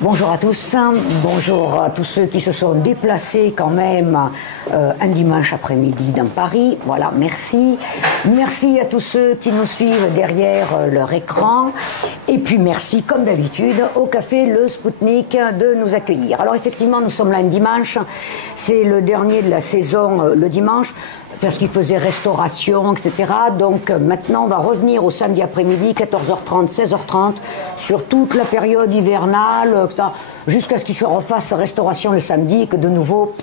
Bonjour à tous, bonjour à tous ceux qui se sont déplacés quand même un dimanche après-midi dans Paris. Voilà, merci. Merci à tous ceux qui nous suivent derrière leur écran. Et puis merci, comme d'habitude, au Café Le Spoutnik de nous accueillir. Alors effectivement, nous sommes là un dimanche. C'est le dernier de la saison, le dimanche, parce qu'il faisait restauration, etc. Donc maintenant, on va revenir au samedi après-midi, 14h30, 16h30, sur toute la période hivernale, jusqu'à ce qu'il se refasse restauration le samedi, et que de nouveau,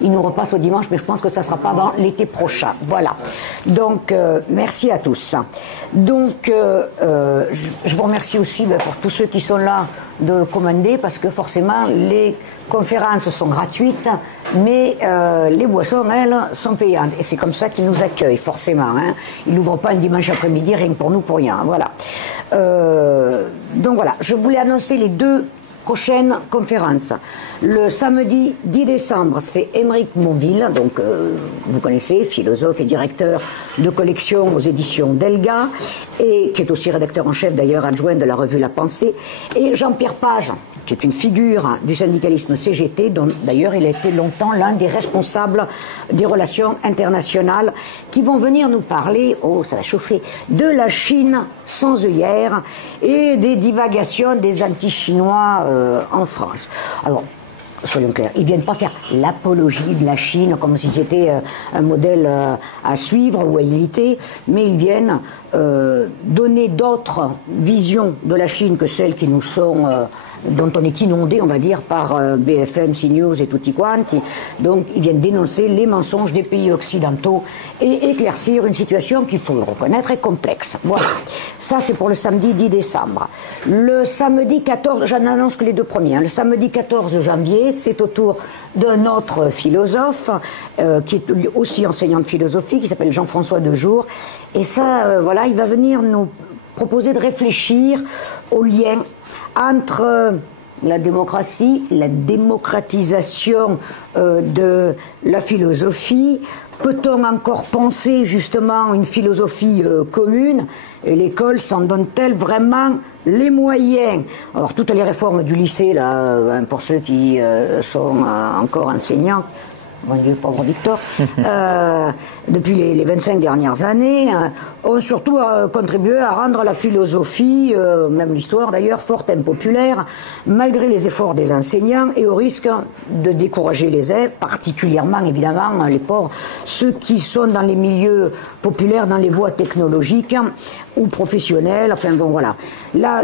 il nous repasse au dimanche, mais je pense que ça ne sera pas avant l'été prochain. Voilà. Donc, merci à tous. Donc, je vous remercie aussi pour tous ceux qui sont là de commander, parce que forcément, les conférences sont gratuites, mais les boissons, elles, sont payantes. Et c'est comme ça qu'ils nous accueillent, forcément. Hein. Ils n'ouvrent pas un dimanche après-midi, rien que pour nous, pour rien. Voilà. Donc voilà, je voulais annoncer les deux prochaines conférences. Le samedi 10 décembre, c'est Émeric Monville, donc vous connaissez, philosophe et directeur de collection aux éditions Delga, et qui est aussi rédacteur en chef d'ailleurs adjoint de la revue La Pensée, et Jean-Pierre Page, qui est une figure du syndicalisme CGT, dont d'ailleurs il a été longtemps l'un des responsables des relations internationales, qui vont venir nous parler, oh ça va chauffer, de la Chine sans œillères et des divagations des anti-chinois en France. Alors, soyons clairs, ils viennent pas faire l'apologie de la Chine comme si c'était un modèle à suivre ou à imiter, mais ils viennent donner d'autres visions de la Chine que celles qui nous sont dont on est inondé, on va dire, par BFM, CNews et tutti quanti. Donc, ils viennent dénoncer les mensonges des pays occidentaux et éclaircir une situation qui, il faut le reconnaître, est complexe. Voilà. Ça, c'est pour le samedi 10 décembre. Le samedi 14, j'en annonce que les deux premiers, hein. Le samedi 14 janvier, c'est au tour d'un autre philosophe, qui est aussi enseignant de philosophie, qui s'appelle Jean-François Dejour. Et ça, voilà, il va venir nous proposer de réfléchir au lien entre la démocratie, la démocratisation de la philosophie. Peut-on encore penser justement une philosophie commune? Et l'école s'en donne-t-elle vraiment les moyens? Alors toutes les réformes du lycée, là, pour ceux qui sont encore enseignants, mon Dieu, pauvre Victor, depuis les 25 dernières années, ont surtout contribué à rendre la philosophie, même l'histoire d'ailleurs, fort impopulaire, malgré les efforts des enseignants et au risque de décourager les élèves, particulièrement évidemment les pauvres, ceux qui sont dans les milieux populaires, dans les voies technologiques ou professionnelles. Enfin bon, voilà. Là,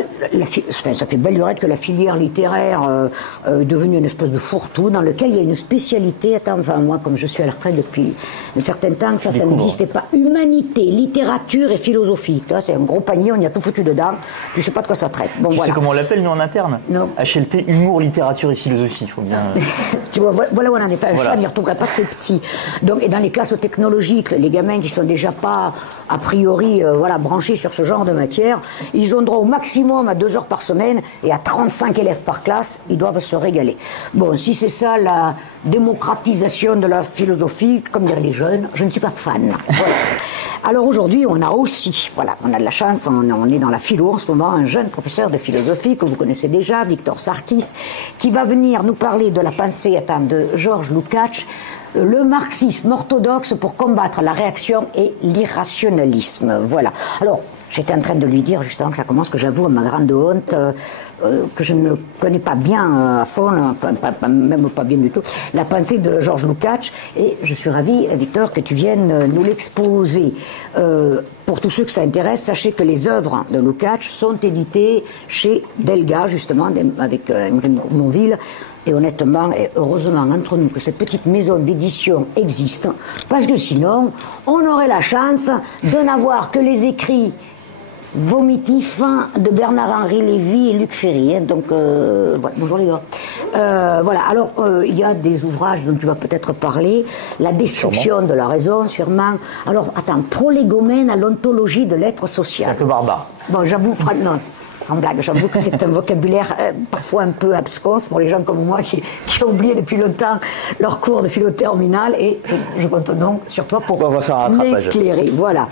ça fait belle lurette que la filière littéraire est devenue une espèce de fourre-tout dans lequel il y a une spécialité. Attends, enfin, moi, comme je suis à la retraite depuis un certain temps, ça n'existait pas. Humanité, littérature et philosophie. C'est un gros panier, on y a tout foutu dedans. Tu sais pas de quoi ça traite. Bon, tu voilà. sais comment on l'appelle, nous, en interne? Non. HLP, humour, littérature et philosophie, il faut bien... Tu vois, voilà où on en est. Enfin, un chat n'y retrouverait pas ses petits. Donc, et dans les classes technologiques, les gamins qui sont déjà pas, a priori, voilà, branchés sur ce genre de matière, ils ont droit au maximum à 2 heures par semaine et à 35 élèves par classe, ils doivent se régaler. Bon, si c'est ça la démocratisation de la philosophie, comme diraient les jeunes, je ne suis pas fan. Voilà. Alors aujourd'hui, on a aussi, voilà, on a de la chance, on est dans la philo en ce moment, un jeune professeur de philosophie que vous connaissez déjà, Victor Sarkis, qui va venir nous parler de la pensée de Georges Lukács, le marxisme orthodoxe pour combattre la réaction et l'irrationalisme. Voilà. Alors, j'étais en train de lui dire, juste avant que ça commence, que j'avoue à ma grande honte, que je ne connais pas bien à fond, enfin même pas bien du tout, la pensée de Georges Lukács, et je suis ravie, Victor, que tu viennes nous l'exposer. Pour tous ceux que ça intéresse, sachez que les œuvres de Lukács sont éditées chez Delga, justement, avec Monville. Et honnêtement, et heureusement entre nous que cette petite maison d'édition existe, parce que sinon, on aurait la chance de n'avoir que les écrits vomitifs de Bernard-Henri Lévy et Luc Ferry. Hein. Donc, voilà. Bonjour les gars. Voilà. Alors, il y a des ouvrages dont tu vas peut-être parler. La destruction de la raison, sûrement. Alors, attends, Prolégomène à l'ontologie de l'être social. C'est un peu barbare. Bon, j'avoue, non. sans blague, j'avoue que c'est un vocabulaire parfois un peu abscons pour les gens comme moi qui ont oublié depuis longtemps leur cours de philo terminale, et je compte donc sur toi pour m'éclairer. Voilà.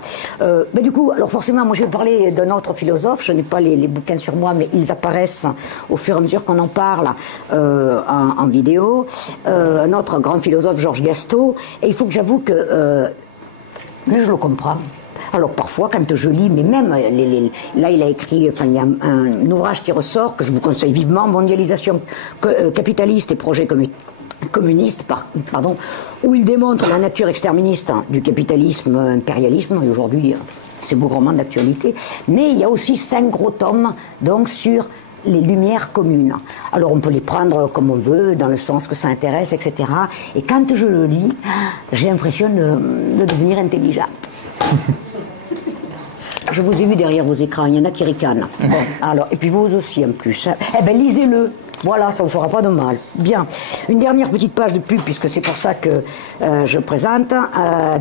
Du coup, alors forcément, moi je vais parler d'un autre philosophe, je n'ai pas les bouquins sur moi, mais ils apparaissent au fur et à mesure qu'on en parle en vidéo. Un autre grand philosophe, Georges Gastaut, et il faut que j'avoue que lui, je le comprends. Alors parfois, quand je lis, mais même là, il a écrit, enfin, il y a un ouvrage qui ressort que je vous conseille vivement, Mondialisation capitaliste et projet communiste, pardon, où il démontre la nature exterministe du capitalisme, impérialisme. Et aujourd'hui, c'est bougrement d'actualité. Mais il y a aussi 5 gros tomes, donc sur les lumières communes. Alors on peut les prendre comme on veut, dans le sens que ça intéresse, etc. Et quand je le lis, j'ai l'impression de devenir intelligente. Je vous ai vu derrière vos écrans, il y en a qui ricanent. Bon, alors, et puis vous aussi en plus. Eh bien, lisez-le. Voilà, ça ne vous fera pas de mal. Bien. Une dernière petite page de pub, puisque c'est pour ça que je présente.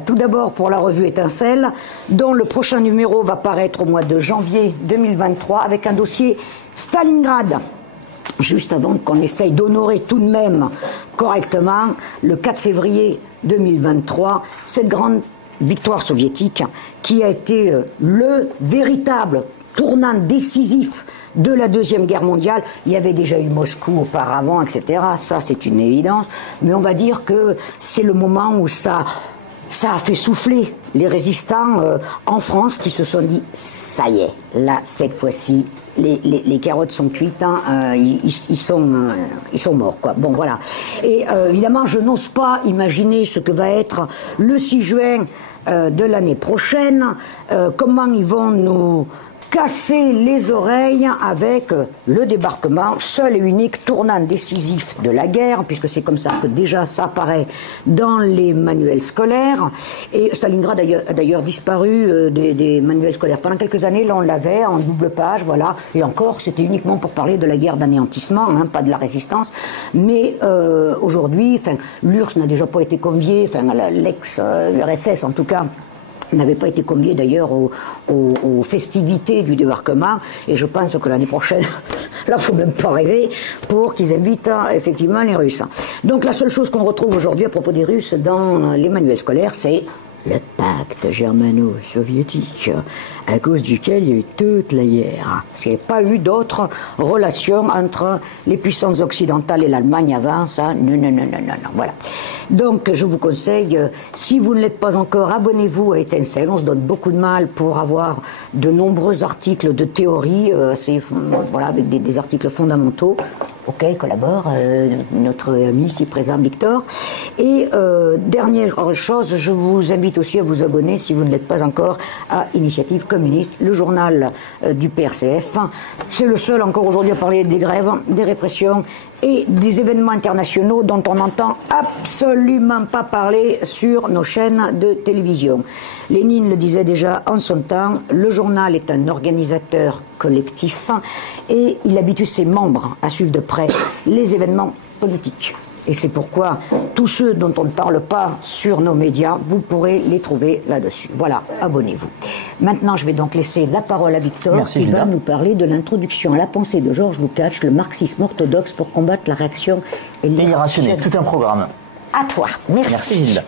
Tout d'abord pour la revue Étincelle, dont le prochain numéro va paraître au mois de janvier 2023, avec un dossier Stalingrad. Juste avant qu'on essaye d'honorer tout de même correctement, le 4 février 2023, cette grande victoire soviétique qui a été le véritable tournant décisif de la Deuxième Guerre mondiale. Il y avait déjà eu Moscou auparavant, etc. Ça, c'est une évidence. Mais on va dire que c'est le moment où ça a fait souffler les résistants en France qui se sont dit, ça y est, là, cette fois-ci, les carottes sont cuites, hein, ils sont morts, quoi. Bon, voilà. Et évidemment, je n'ose pas imaginer ce que va être le 6 juin de l'année prochaine, comment ils vont nous casser les oreilles avec le débarquement, seul et unique tournant décisif de la guerre, puisque c'est comme ça que déjà ça apparaît dans les manuels scolaires. Et Stalingrad a d'ailleurs disparu des manuels scolaires. Pendant quelques années, là on l'avait en double page, voilà. Et encore, c'était uniquement pour parler de la guerre d'anéantissement, hein, pas de la résistance. Mais aujourd'hui, l'URSS n'a déjà pas été conviée, l'ex-URSS en tout cas, n'avait pas été convié d'ailleurs aux festivités du débarquement, et je pense que l'année prochaine, là, faut même pas rêver, pour qu'ils invitent effectivement les Russes. Donc la seule chose qu'on retrouve aujourd'hui à propos des Russes dans les manuels scolaires, c'est le pacte germano-soviétique, à cause duquel il y a eu toute la guerre. Parce qu'il n'y a pas eu d'autres relations entre les puissances occidentales et l'Allemagne avant ça. Non, voilà. Donc, je vous conseille, si vous ne l'êtes pas encore, abonnez-vous à Étincelle. On se donne beaucoup de mal pour avoir de nombreux articles de théorie, voilà, avec des articles fondamentaux. Ok, collabore notre ami ici présent, Victor. Et dernière chose, je vous invite aussi à vous abonner, si vous ne l'êtes pas encore, à Initiative communiste, le journal du PRCF. C'est le seul encore aujourd'hui à parler des grèves, des répressions et des événements internationaux dont on n'entend absolument pas parler sur nos chaînes de télévision. Lénine le disait déjà en son temps, le journal est un organisateur collectif et il habitue ses membres à suivre de près les événements politiques. Et c'est pourquoi tous ceux dont on ne parle pas sur nos médias, vous pourrez les trouver là-dessus. Voilà, abonnez-vous. Maintenant, je vais donc laisser la parole à Victor. Merci, qui Gilda. va nous parler de l'introduction à la pensée de Georges Lukács, le marxisme orthodoxe pour combattre la réaction et l'irrationnel. Tout un programme. À toi. Merci. Merci, Gilda.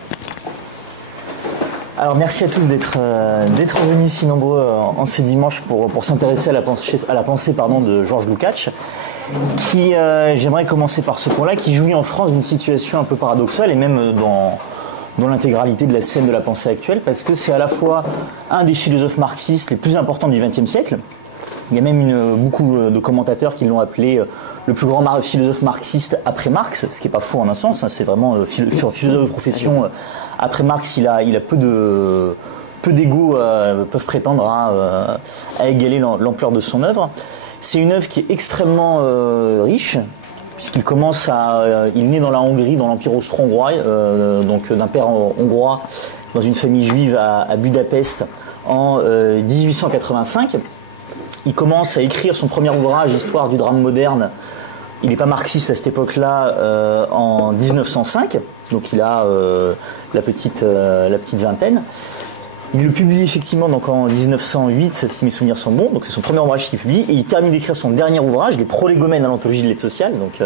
Alors merci à tous d'être venus si nombreux en ce dimanche pour s'intéresser à la pensée de Georges Lukács, qui, j'aimerais commencer par ce point-là, qui jouit en France d'une situation un peu paradoxale, et même dans l'intégralité de la scène de la pensée actuelle, parce que c'est à la fois un des philosophes marxistes les plus importants du XXe siècle. Il y a même beaucoup de commentateurs qui l'ont appelé le plus grand philosophe marxiste après Marx, ce qui n'est pas faux en un sens, hein, c'est vraiment philosophe de profession. Après Marx, il a peu d'égos peuvent prétendre à égaler l'ampleur de son œuvre. C'est une œuvre qui est extrêmement riche, puisqu'il il naît dans la Hongrie, dans l'Empire austro-hongrois, donc d'un père hongrois, dans une famille juive à Budapest en 1885. Il commence à écrire son premier ouvrage, Histoire du drame moderne. Il n'est pas marxiste à cette époque-là, en 1905, donc il a la petite vingtaine. Il le publie effectivement donc en 1908, si mes souvenirs sont bons, donc c'est son premier ouvrage qu'il publie, et il termine d'écrire son dernier ouvrage, Les Prolégomènes à l'anthologie de l'aide sociale, donc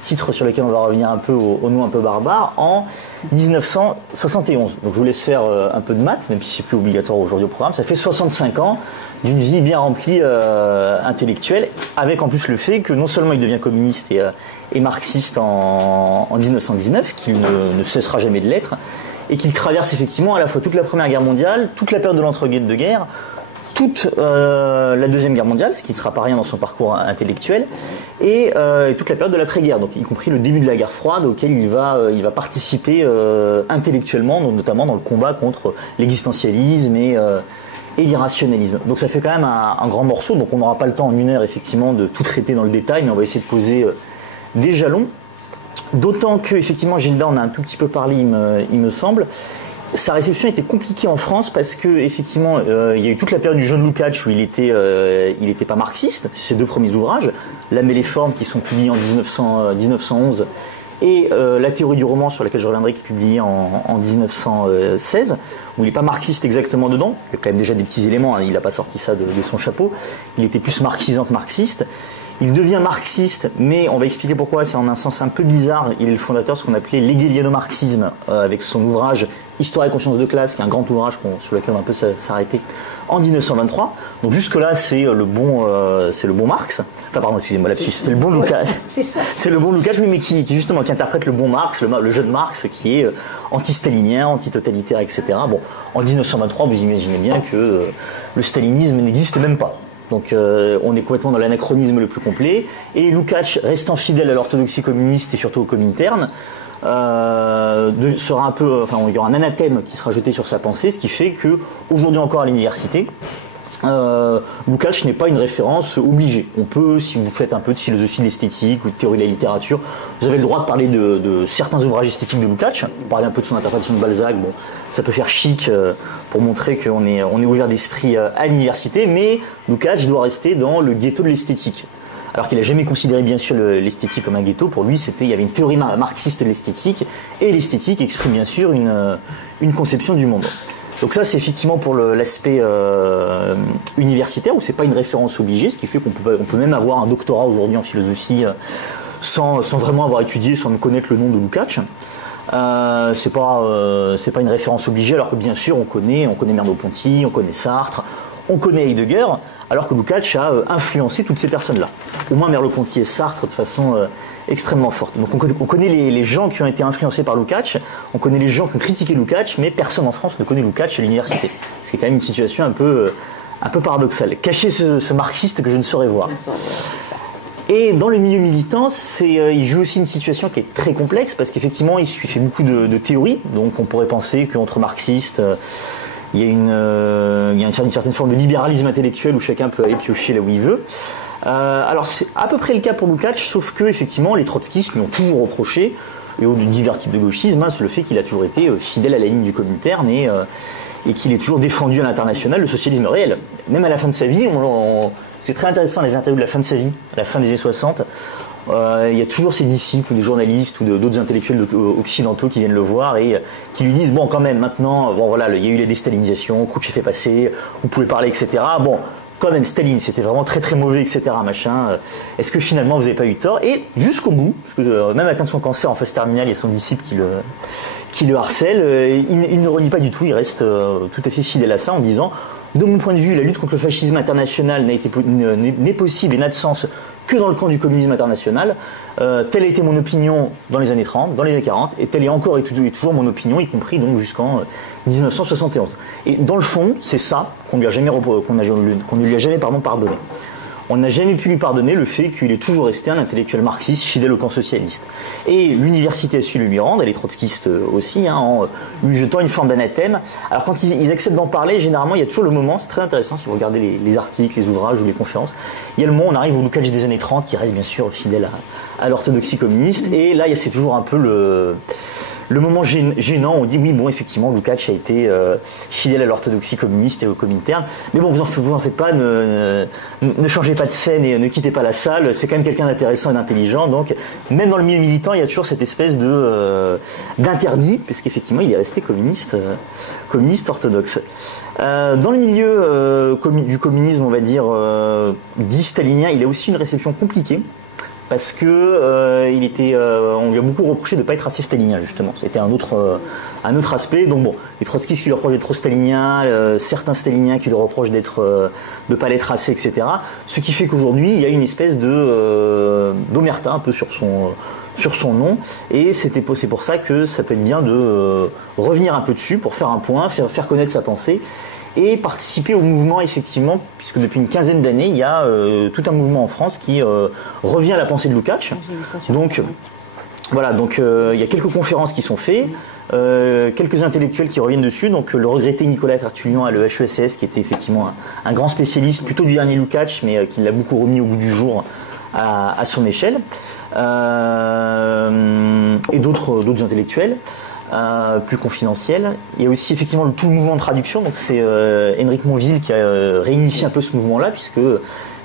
titre sur lequel on va revenir un peu au nom un peu barbare, en 1971. Donc je vous laisse faire un peu de maths, même si c'est plus obligatoire aujourd'hui au programme. Ça fait 65 ans d'une vie bien remplie intellectuelle, avec en plus le fait que non seulement il devient communiste et marxiste en 1919, qu'il ne cessera jamais de l'être, et qu'il traverse effectivement à la fois toute la Première Guerre mondiale, toute la période de l'entre-deux-guerres, toute la Deuxième Guerre mondiale, ce qui ne sera pas rien dans son parcours intellectuel, et toute la période de l'après-guerre, donc y compris le début de la guerre froide, auquel il va participer intellectuellement, notamment dans le combat contre l'existentialisme et l'irrationalisme. Donc ça fait quand même un grand morceau, donc on n'aura pas le temps en une heure effectivement de tout traiter dans le détail, mais on va essayer de poser des jalons. D'autant que, effectivement, Gilda en a un tout petit peu parlé, il me semble. Sa réception était compliquée en France parce que, effectivement, il y a eu toute la période du jeune Lukács où il était pas marxiste. C'est ses deux premiers ouvrages, L'âme et les formes, qui sont publiés en 1911, et La théorie du roman, sur laquelle je reviendrai, qui est publiée en 1916, où il n'est pas marxiste exactement dedans. Il y a quand même déjà des petits éléments, hein, il n'a pas sorti ça de son chapeau. Il était plus marxisant que marxiste. Il devient marxiste, mais on va expliquer pourquoi, c'est en un sens un peu bizarre. Il est le fondateur de ce qu'on appelait l'hégéliano-marxisme, avec son ouvrage Histoire et conscience de classe, qui est un grand ouvrage sur lequel on va un peu s'arrêter, en 1923. Donc jusque-là, c'est le bon Marx. Enfin, pardon, excusez-moi, lapsus, c'est le bon Lukács. C'est le bon Lukács, oui, mais qui justement, qui interprète le bon Marx, le jeune Marx, qui est anti-stalinien, anti-totalitaire, etc. Bon, en 1923, vous imaginez bien que le stalinisme n'existe même pas. Donc on est complètement dans l'anachronisme le plus complet. Et Lukács, restant fidèle à l'orthodoxie communiste et surtout au Comintern, sera un peu, enfin, il y aura un anathème qui sera jeté sur sa pensée, ce qui fait que aujourd'hui encore à l'université, Lukács n'est pas une référence obligée. On peut, si vous faites un peu de philosophie de l'esthétique ou de théorie de la littérature, vous avez le droit de parler de certains ouvrages esthétiques de Lukács, parler un peu de son interprétation de Balzac. Bon, ça peut faire chic pour montrer qu'on est ouvert d'esprit à l'université, mais Lukács doit rester dans le ghetto de l'esthétique. Alors qu'il n'a jamais considéré bien sûr l'esthétique comme un ghetto. Pour lui, il y avait une théorie marxiste de l'esthétique, et l'esthétique exprime bien sûr une conception du monde. Donc ça, c'est effectivement pour l'aspect universitaire, où c'est pas une référence obligée, ce qui fait qu'on peut même avoir un doctorat aujourd'hui en philosophie sans vraiment avoir étudié, sans connaître le nom de Lukács. C'est pas une référence obligée, alors que bien sûr on connaît Merleau-Ponty, on connaît Sartre, on connaît Heidegger, alors que Lukács a influencé toutes ces personnes-là. Au moins Merleau-Ponty et Sartre de façon extrêmement forte. Donc on connaît les gens qui ont été influencés par Lukács, on connaît les gens qui ont critiqué Lukács, mais personne en France ne connaît Lukács à l'université. C'est quand même une situation un peu paradoxale. Cacher ce marxiste que je ne saurais voir. Et dans le milieu militant, il joue aussi une situation qui est très complexe, parce qu'effectivement, il fait beaucoup de théories. Donc on pourrait penser qu'entre marxistes, il y a une certaine forme de libéralisme intellectuel où chacun peut aller piocher là où il veut. Alors c'est à peu près le cas pour Lukács, sauf que effectivement les trotskistes lui ont toujours reproché, et au divers types de gauchisme, le fait qu'il a toujours été fidèle à la ligne du Comintern et qu'il ait toujours défendu à l'international le socialisme réel. Même à la fin de sa vie, c'est très intéressant les interviews de la fin de sa vie, à la fin des années 60. Il y a toujours ses disciples ou des journalistes ou d'autres intellectuels occidentaux qui viennent le voir et qui lui disent bon, quand même maintenant, bon voilà, il y a eu la déstalinisation, Khrouchtchev est passé, vous pouvez parler, etc. Bon, quand même, Staline, c'était vraiment très très mauvais, etc. Machin. Est-ce que finalement vous n'avez pas eu tort? Et jusqu'au bout, parce que même atteint de son cancer en phase terminale, il y a son disciple qui le harcèle. Il ne renie pas du tout, il reste tout à fait fidèle à ça en disant de mon point de vue, la lutte contre le fascisme international n'est possible et n'a de sens que dans le camp du communisme international. Telle a été mon opinion dans les années 30, dans les années 40, et telle est encore et toujours mon opinion, y compris donc jusqu'en 1971. Et dans le fond, c'est ça qu'on ne lui a jamais pardonné. On n'a jamais pu lui pardonner le fait qu'il est toujours resté un intellectuel marxiste fidèle au camp socialiste. Et l'université a su le lui rendre, et les trotskistes aussi, en lui jetant une forme d'anathème. Alors quand ils acceptent d'en parler, généralement il y a toujours le moment, c'est très intéressant si vous regardez les articles, les ouvrages ou les conférences, il y a le moment, on arrive au Lukács des années 30 qui reste bien sûr fidèle à l'orthodoxie communiste, et là c'est toujours un peu le moment gênant, on dit oui, bon, effectivement, Lukács a été fidèle à l'orthodoxie communiste et au Comintern, mais bon, vous en faites pas, ne changez pas de scène et ne quittez pas la salle, c'est quand même quelqu'un d'intéressant et d'intelligent, donc même dans le milieu militant, il y a toujours cette espèce d'interdit, parce qu'effectivement, il est resté communiste orthodoxe. Dans le milieu du communisme, on va dire, dit stalinien, il a aussi une réception compliquée, parce que on lui a beaucoup reproché de ne pas être assez stalinien, justement. C'était un autre aspect. Donc bon, les trotskistes qui lui reprochent d'être trop stalinien, certains staliniens qui lui reprochent de pas l'être assez, etc. Ce qui fait qu'aujourd'hui, il y a une espèce d'omerta un peu sur son nom, et c'est pour ça que ça peut être bien de revenir un peu dessus pour faire un point, faire connaître sa pensée et participer au mouvement, effectivement, puisque depuis une quinzaine d'années, il y a tout un mouvement en France qui revient à la pensée de Lukács. Donc voilà, il y a quelques conférences qui sont faites, quelques intellectuels qui reviennent dessus, donc le regretté Nicolas Tertullian à l'EHESS, qui était effectivement un grand spécialiste, plutôt du dernier Lukács, mais qui l'a beaucoup remis au goût du jour à son échelle, et d'autres intellectuels plus confidentiels. Il y a aussi effectivement tout le mouvement de traduction, donc c'est Henrik Monville qui a réinitié un peu ce mouvement-là, puisque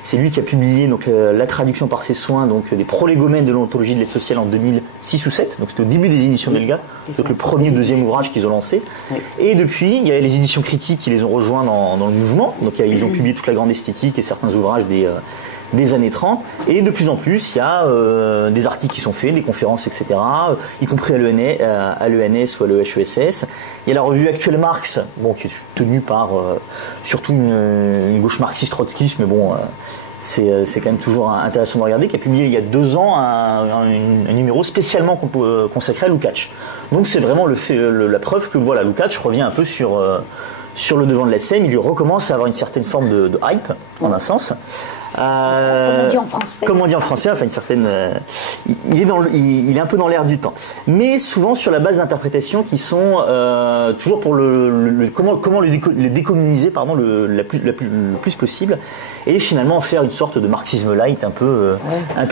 c'est lui qui a publié donc la traduction par ses soins donc des prolégomènes de l'ontologie de l'aide sociale en 2006 ou 2007, donc c'était au début des éditions Delga, donc le premier ou deuxième ouvrage qu'ils ont lancé. Oui. Et depuis, il y a les éditions critiques qui les ont rejoints dans le mouvement, donc ils ont publié toute la grande esthétique et certains ouvrages des années 30, et de plus en plus il y a des articles qui sont faits, des conférences, etc., y compris à l'ENS ou à l'EHESS. Il y a la revue Actuelle Marx, bon, qui est tenue par surtout une gauche marxiste-trotskiste, mais bon, c'est quand même toujours intéressant de regarder, qui a publié il y a 2 ans un numéro spécialement consacré à Lukács. Donc c'est vraiment la preuve que voilà, Lukács revient un peu sur le devant de la scène, il lui recommence à avoir une certaine forme de hype, en un sens. Comme on dit en français. Comme on dit en français, enfin une certaine. Il est un peu dans l'air du temps. Mais souvent sur la base d'interprétations qui sont toujours pour comment le décommuniser, pardon, le plus possible, et finalement en faire une sorte de marxisme light un peu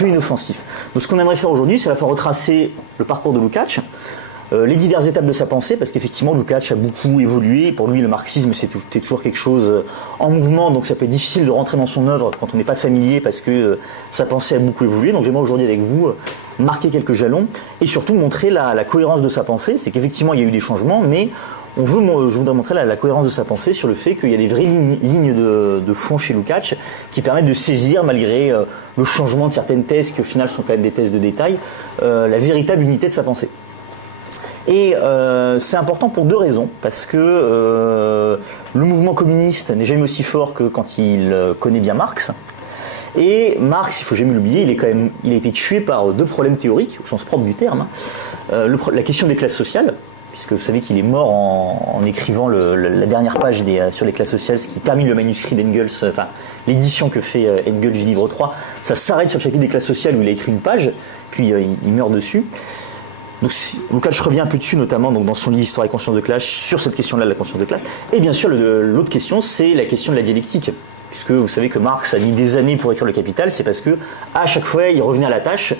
inoffensif. Donc ce qu'on aimerait faire aujourd'hui, c'est à la fois retracer le parcours de Lukács, les diverses étapes de sa pensée, parce qu'effectivement Lukács a beaucoup évolué. Pour lui, le marxisme c'était toujours quelque chose en mouvement, donc ça peut être difficile de rentrer dans son œuvre quand on n'est pas familier, parce que sa pensée a beaucoup évolué. Donc j'aimerais aujourd'hui avec vous marquer quelques jalons et surtout montrer la cohérence de sa pensée. C'est qu'effectivement il y a eu des changements, mais je voudrais montrer la cohérence de sa pensée sur le fait qu'il y a des vraies lignes de fond chez Lukács qui permettent de saisir, malgré le changement de certaines thèses qui au final sont quand même des thèses de détail, la véritable unité de sa pensée. Et c'est important pour 2 raisons, parce que le mouvement communiste n'est jamais aussi fort que quand il connaît bien Marx. Et Marx, il faut jamais l'oublier, il a été tué par 2 problèmes théoriques, au sens propre du terme. La question des classes sociales, puisque vous savez qu'il est mort en écrivant la dernière page sur les classes sociales, ce qui termine le manuscrit d'Engels, enfin l'édition que fait Engels du livre 3, ça s'arrête sur le chapitre des classes sociales où il a écrit une page, puis il meurt dessus. Donc Lukács revient un peu dessus, notamment donc, dans son livre Histoire et conscience de classe, sur cette question-là de la conscience de classe. Et bien sûr, l'autre question, c'est la question de la dialectique. Puisque vous savez que Marx a mis des années pour écrire le Capital, c'est parce que à chaque fois, il revenait à la tâche.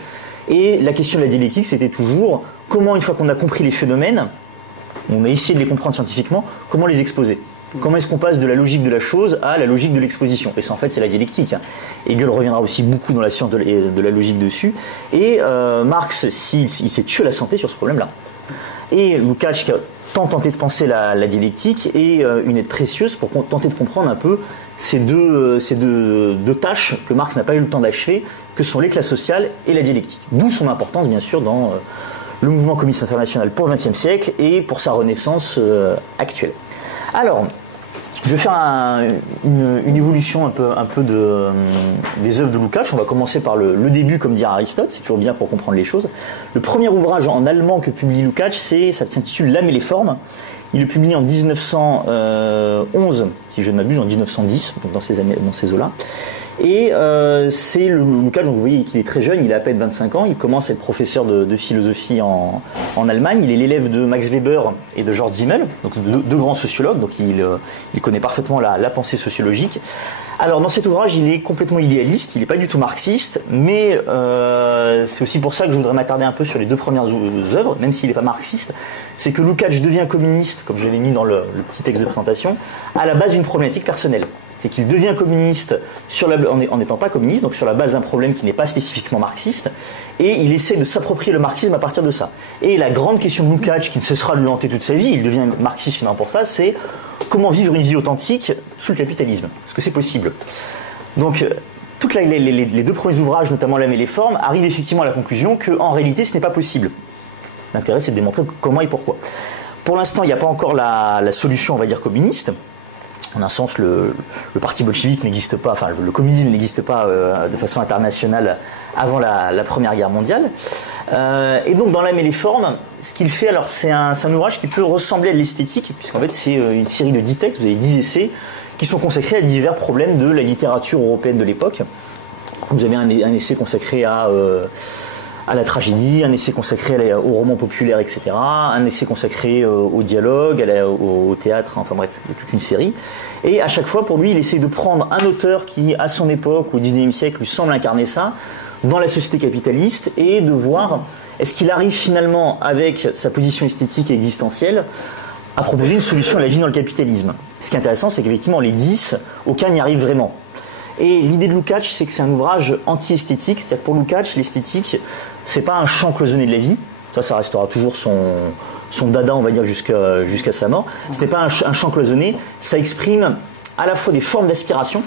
Et la question de la dialectique, c'était toujours comment, une fois qu'on a compris les phénomènes, on a essayé de les comprendre scientifiquement, comment les exposer. Comment est-ce qu'on passe de la logique de la chose à la logique de l'exposition? Et ça, en fait, c'est la dialectique. Hegel reviendra aussi beaucoup dans la science de la logique dessus. Et Marx, il s'est tué la santé sur ce problème-là. Et Lukács, qui a tant tenté de penser la dialectique, est une aide précieuse pour tenter de comprendre un peu ces deux tâches que Marx n'a pas eu le temps d'achever, que sont les classes sociales et la dialectique. D'où son importance, bien sûr, dans le mouvement communiste international pour le XXe siècle et pour sa renaissance actuelle. Alors, je vais faire une évolution un peu des œuvres de Lukács. On va commencer par le début, comme dirait Aristote, c'est toujours bien pour comprendre les choses. Le premier ouvrage en allemand que publie Lukács, ça s'intitule L'âme et les formes. Il le publie en 1911, si je ne m'abuse, en 1910, donc dans ces eaux-là. Et c'est Lukács, donc vous voyez qu'il est très jeune, il a à peine 25 ans, il commence à être professeur de philosophie en Allemagne, il est l'élève de Max Weber et de Georg Simmel, donc deux grands sociologues, donc il connaît parfaitement la pensée sociologique. Alors dans cet ouvrage, il est complètement idéaliste, il n'est pas du tout marxiste, mais c'est aussi pour ça que je voudrais m'attarder un peu sur les deux premières œuvres, même s'il n'est pas marxiste. C'est que Lukács devient communiste, comme je l'avais mis dans le petit texte de présentation, à la base d'une problématique personnelle. C'est qu'il devient communiste en n'étant pas communiste, donc sur la base d'un problème qui n'est pas spécifiquement marxiste, et il essaie de s'approprier le marxisme à partir de ça. Et la grande question de Lukács, qui ne cessera de le hanter toute sa vie, il devient marxiste finalement pour ça, c'est comment vivre une vie authentique sous le capitalisme. Est-ce que c'est possible? Donc, les deux premiers ouvrages, notamment L'âme et les formes, arrivent effectivement à la conclusion qu'en réalité, ce n'est pas possible. L'intérêt, c'est de démontrer comment et pourquoi. Pour l'instant, il n'y a pas encore la solution, on va dire, communiste. En un sens, le parti bolchevique n'existe pas, enfin, le communisme n'existe pas de façon internationale avant la Première Guerre mondiale. Et donc, dans L'âme et les formes, ce qu'il fait, alors, c'est un ouvrage qui peut ressembler à de l'esthétique, puisqu'en fait, c'est une série de 10 textes, vous avez 10 essais, qui sont consacrés à divers problèmes de la littérature européenne de l'époque. Vous avez un essai consacré à la tragédie, un essai consacré au roman populaire, etc., un essai consacré au dialogue, au théâtre, enfin bref, toute une série. Et à chaque fois, pour lui, il essaie de prendre un auteur qui, à son époque, au XIXe siècle, lui semble incarner ça, dans la société capitaliste, et de voir est-ce qu'il arrive finalement, avec sa position esthétique et existentielle, à proposer une solution à la vie dans le capitalisme. Ce qui est intéressant, c'est qu'effectivement, les 10, aucun n'y arrive vraiment. Et l'idée de Lukács, c'est que c'est un ouvrage anti-esthétique, c'est-à-dire que pour Lukács, l'esthétique, c'est pas un champ cloisonné de la vie, ça restera toujours son dada, on va dire, jusqu'à sa mort. Ce n'est pas un champ cloisonné, ça exprime à la fois des formes d'aspiration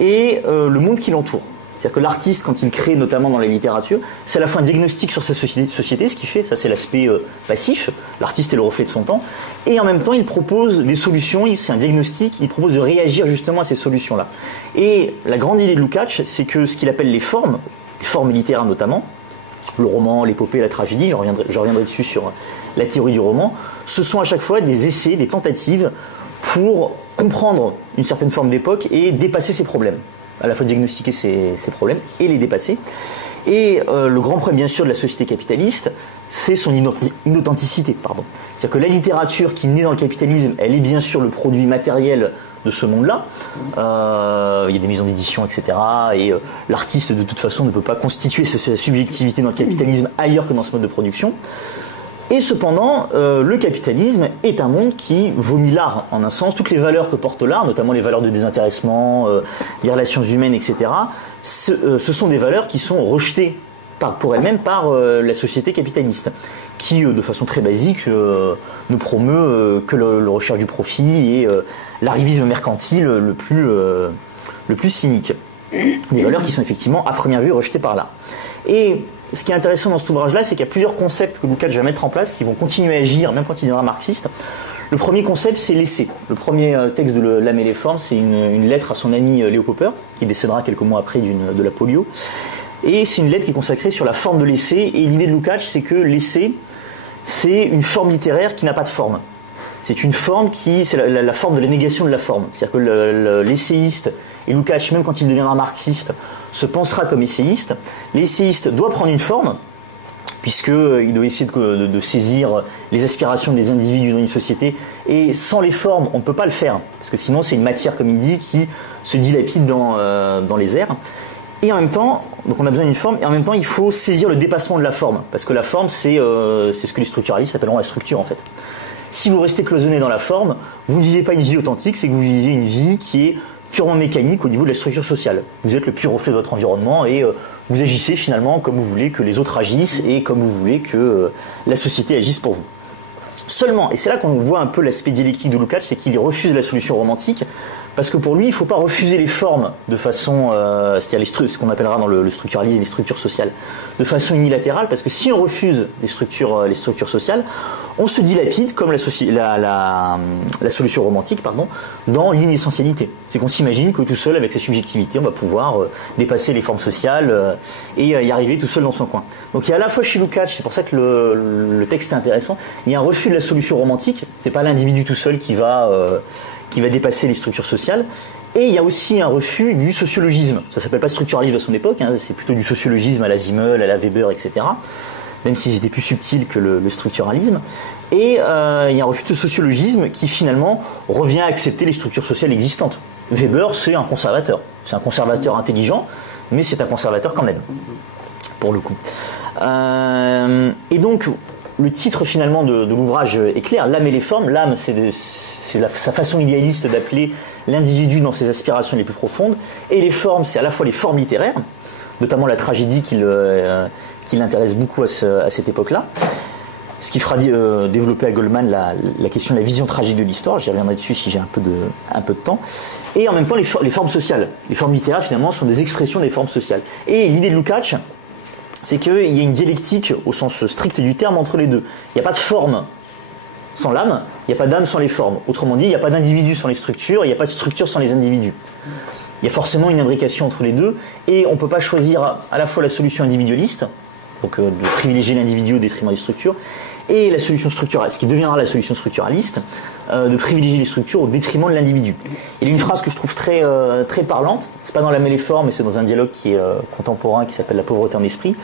et le monde qui l'entoure. C'est-à-dire que l'artiste, quand il crée, notamment dans la littérature, c'est à la fois un diagnostic sur sa société, ce qu'il fait, ça c'est l'aspect passif, l'artiste est le reflet de son temps, et en même temps il propose des solutions, c'est un diagnostic, il propose de réagir justement à ces solutions-là. Et la grande idée de Lukács, c'est que ce qu'il appelle les formes littéraires notamment, le roman, l'épopée, la tragédie, je reviendrai dessus sur la théorie du roman, ce sont à chaque fois des essais, des tentatives pour comprendre une certaine forme d'époque et dépasser ses problèmes. À la fois diagnostiquer ces problèmes et les dépasser. Et le grand problème, bien sûr, de la société capitaliste, c'est son inauthenticité. C'est-à-dire que la littérature qui naît dans le capitalisme, elle est bien sûr le produit matériel de ce monde-là. Il y a des maisons d'édition, etc. Et l'artiste, de toute façon, ne peut pas constituer sa subjectivité dans le capitalisme ailleurs que dans ce mode de production. Et cependant, le capitalisme est un monde qui vomit l'art, en un sens. Toutes les valeurs que porte l'art, notamment les valeurs de désintéressement, les relations humaines, etc., ce sont des valeurs qui sont rejetées pour elles-mêmes par la société capitaliste, qui, de façon très basique, ne promeut que le recherche du profit et l'arrivisme mercantile le plus cynique. Des valeurs qui sont effectivement, à première vue, rejetées par l'art. Et ce qui est intéressant dans cet ouvrage-là, c'est qu'il y a plusieurs concepts que Lukács va mettre en place qui vont continuer à agir, même quand il deviendra marxiste. Le premier concept, c'est l'essai. Le premier texte de L'âme et les formes, c'est une lettre à son ami Léo Popper, qui décédera quelques mois après de la polio. Et c'est une lettre qui est consacrée sur la forme de l'essai. Et l'idée de Lukács, c'est que l'essai, c'est une forme littéraire qui n'a pas de forme. C'est une forme c'est la forme de la négation de la forme. C'est-à-dire que l'essayiste, et Lukács, même quand il deviendra marxiste, se pensera comme essayiste. L'essayiste doit prendre une forme, puisqu'il doit essayer de saisir les aspirations des individus dans une société, et sans les formes, on ne peut pas le faire, parce que sinon c'est une matière, comme il dit, qui se dilapide dans les airs. Et en même temps, donc on a besoin d'une forme, et en même temps il faut saisir le dépassement de la forme, parce que la forme c'est ce que les structuralistes appelleront la structure en fait. Si vous restez cloisonné dans la forme, vous ne vivez pas une vie authentique, c'est que vous vivez une vie qui est purement mécanique au niveau de la structure sociale. Vous êtes le pur reflet de votre environnement et vous agissez finalement comme vous voulez que les autres agissent et comme vous voulez que la société agisse pour vous. Seulement, et c'est là qu'on voit un peu l'aspect dialectique de Lukács, c'est qu'il refuse la solution romantique, parce que pour lui, il ne faut pas refuser les formes de façon, c'est-à-dire ce qu'on appellera dans le structuralisme les structures sociales, de façon unilatérale, parce que si on refuse les structures sociales, on se dilapide, comme la solution romantique, dans l'inessentialité. C'est qu'on s'imagine que tout seul, avec sa subjectivité, on va pouvoir dépasser les formes sociales et y arriver tout seul dans son coin. Donc il y a à la fois chez Lukács, c'est pour ça que le texte est intéressant, il y a un refus de la solution romantique, c'est pas l'individu tout seul qui va dépasser les structures sociales, Et il y a aussi un refus du sociologisme. Ça s'appelle pas structuralisme à son époque, hein, c'est plutôt du sociologisme à la Simmel, à la Weber, etc. Même si c'était plus subtil que le structuralisme. Et il y a un refus de ce sociologisme qui finalement revient à accepter les structures sociales existantes. Weber, c'est un conservateur. C'est un conservateur intelligent, mais c'est un conservateur quand même, pour le coup. Et donc, le titre finalement de l'ouvrage est clair, L'âme et les formes. L'âme, c'est sa façon idéaliste d'appeler l'individu dans ses aspirations les plus profondes. Et les formes, c'est à la fois les formes littéraires, notamment la tragédie qui l'intéresse beaucoup à cette époque-là. Ce qui fera développer à Goldman la question de la vision tragique de l'histoire. J'y reviendrai dessus si j'ai un peu de temps. Et en même temps, les formes sociales. Les formes littéraires, finalement, sont des expressions des formes sociales. Et l'idée de Lukács, c'est qu'il y a une dialectique, au sens strict du terme, entre les deux. Il n'y a pas de forme sans l'âme, il n'y a pas d'âme sans les formes. Autrement dit, il n'y a pas d'individu sans les structures, il n'y a pas de structure sans les individus. Il y a forcément une imbrication entre les deux, et on ne peut pas choisir à la fois la solution individualiste, donc de privilégier l'individu au détriment des structures, et la solution structuraliste, ce qui deviendra la solution structuraliste, de privilégier les structures au détriment de l'individu. Il y a une phrase que je trouve très parlante, c'est pas dans L'âme et les formes, mais c'est dans un dialogue qui est contemporain, qui s'appelle La pauvreté en esprit,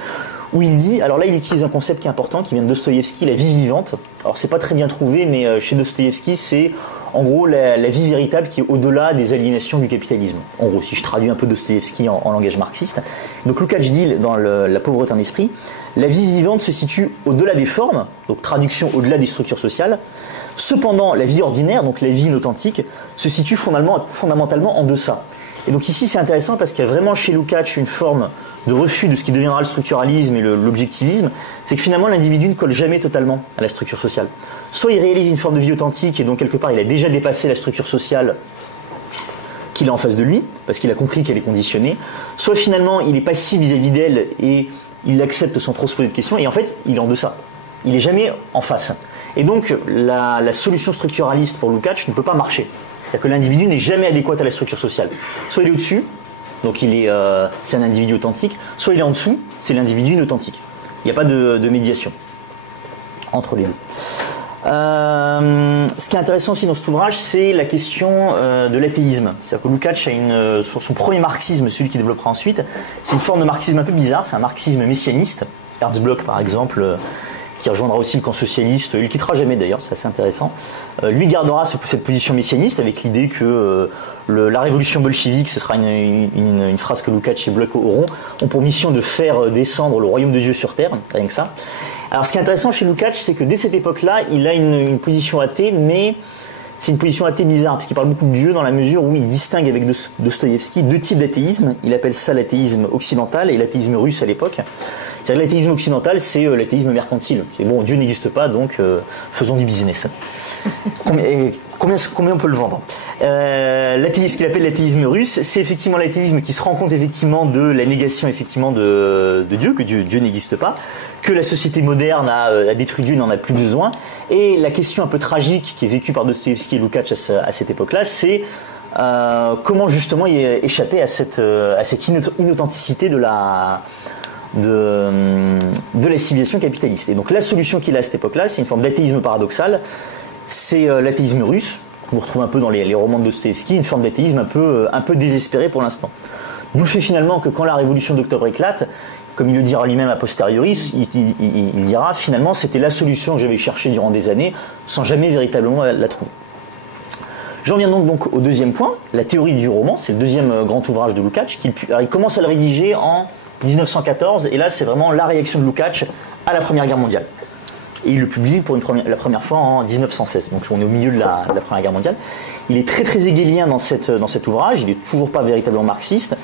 où il dit, alors là il utilise un concept qui est important, qui vient de Dostoïevski, la vie vivante. Alors c'est pas très bien trouvé, mais chez Dostoïevski, c'est en gros la vie véritable qui est au-delà des aliénations du capitalisme. En gros, si je traduis un peu Dostoïevski en langage marxiste. Donc Lukács dit dans La pauvreté en esprit, la vie vivante se situe au-delà des formes, donc traduction au-delà des structures sociales. Cependant, la vie ordinaire, donc la vie inauthentique, se situe fondamentalement en deçà. Et donc ici c'est intéressant parce qu'il y a vraiment chez Lukács une forme de refus de ce qui deviendra le structuralisme et l'objectivisme, c'est que finalement l'individu ne colle jamais totalement à la structure sociale. Soit il réalise une forme de vie authentique et donc quelque part il a déjà dépassé la structure sociale qu'il a en face de lui, parce qu'il a compris qu'elle est conditionnée, soit finalement il est passif vis-à-vis d'elle et il l'accepte sans trop se poser de questions, et en fait il est en deçà. Il n'est jamais en face. Et donc la solution structuraliste pour Lukács ne peut pas marcher. C'est-à-dire que l'individu n'est jamais adéquat à la structure sociale. Soit il est au-dessus, donc c'est un individu authentique, soit il est en dessous, c'est l'individu inauthentique. Il n'y a pas de médiation entre les deux. Ce qui est intéressant aussi dans cet ouvrage, c'est la question de l'athéisme. C'est-à-dire que Lukács a sur son premier marxisme, celui qu'il développera ensuite, c'est une forme de marxisme un peu bizarre, c'est un marxisme messianiste. Ernst Bloch, par exemple, qui rejoindra aussi le camp socialiste, il ne quittera jamais d'ailleurs, c'est assez intéressant. Lui gardera cette position messianiste avec l'idée que la révolution bolchevique, ce sera une phrase que Lukács et Bloch auront, ont pour mission de faire descendre le royaume de Dieu sur terre, rien que ça. Alors ce qui est intéressant chez Lukács, c'est que dès cette époque-là, il a une position athée, mais c'est une position athée bizarre, parce qu'il parle beaucoup de Dieu dans la mesure où il distingue avec Dostoïevski deux types d'athéisme. Il appelle ça l'athéisme occidental et l'athéisme russe à l'époque. C'est-à-dire que l'athéisme occidental, c'est l'athéisme mercantile. C'est bon, Dieu n'existe pas, donc faisons du business. Combien on peut le vendre? Ce qu'il appelle l'athéisme russe, c'est effectivement l'athéisme qui se rend compte effectivement de la négation effectivement de Dieu, que Dieu n'existe pas, que la société moderne a détruit Dieu, n'en a plus besoin. Et la question un peu tragique qui est vécue par Dostoïevski et Lukács à cette époque-là, c'est comment justement y échapper à cette inauthenticité de la civilisation capitaliste. Et donc la solution qu'il a à cette époque-là, c'est une forme d'athéisme paradoxal, c'est l'athéisme russe, qu'on retrouve un peu dans les romans de Dostoïevski, une forme d'athéisme un peu désespéré pour l'instant. D'où le fait finalement que quand la révolution d'octobre éclate, comme il le dira lui-même a posteriori, il dira finalement c'était la solution que j'avais cherchée durant des années, sans jamais véritablement la trouver. J'en viens donc au deuxième point, la théorie du roman, c'est le deuxième grand ouvrage de Lukács, il commence à le rédiger en 1914, et là c'est vraiment la réaction de Lukács à la Première Guerre mondiale. Et il le publie la première fois en 1916, donc on est au milieu de la Première Guerre mondiale. Il est très très hegelien dans cet ouvrage, il n'est toujours pas véritablement marxiste.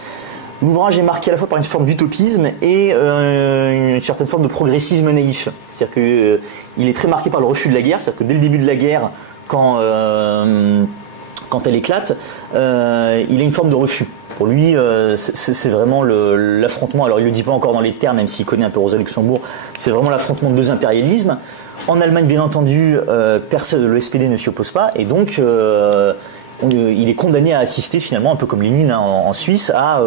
L'ouvrage est marqué à la fois par une forme d'utopisme et une certaine forme de progressisme naïf. C'est-à-dire qu'il est très marqué par le refus de la guerre, c'est-à-dire que dès le début de la guerre, quand elle éclate, il a une forme de refus. Pour lui, c'est vraiment l'affrontement. Alors, il ne le dit pas encore dans les termes, même s'il connaît un peu Rosa Luxembourg. C'est vraiment l'affrontement de deux impérialismes. En Allemagne, bien entendu, le SPD ne s'y oppose pas. Et donc, il est condamné à assister, finalement, un peu comme Lénine en Suisse, à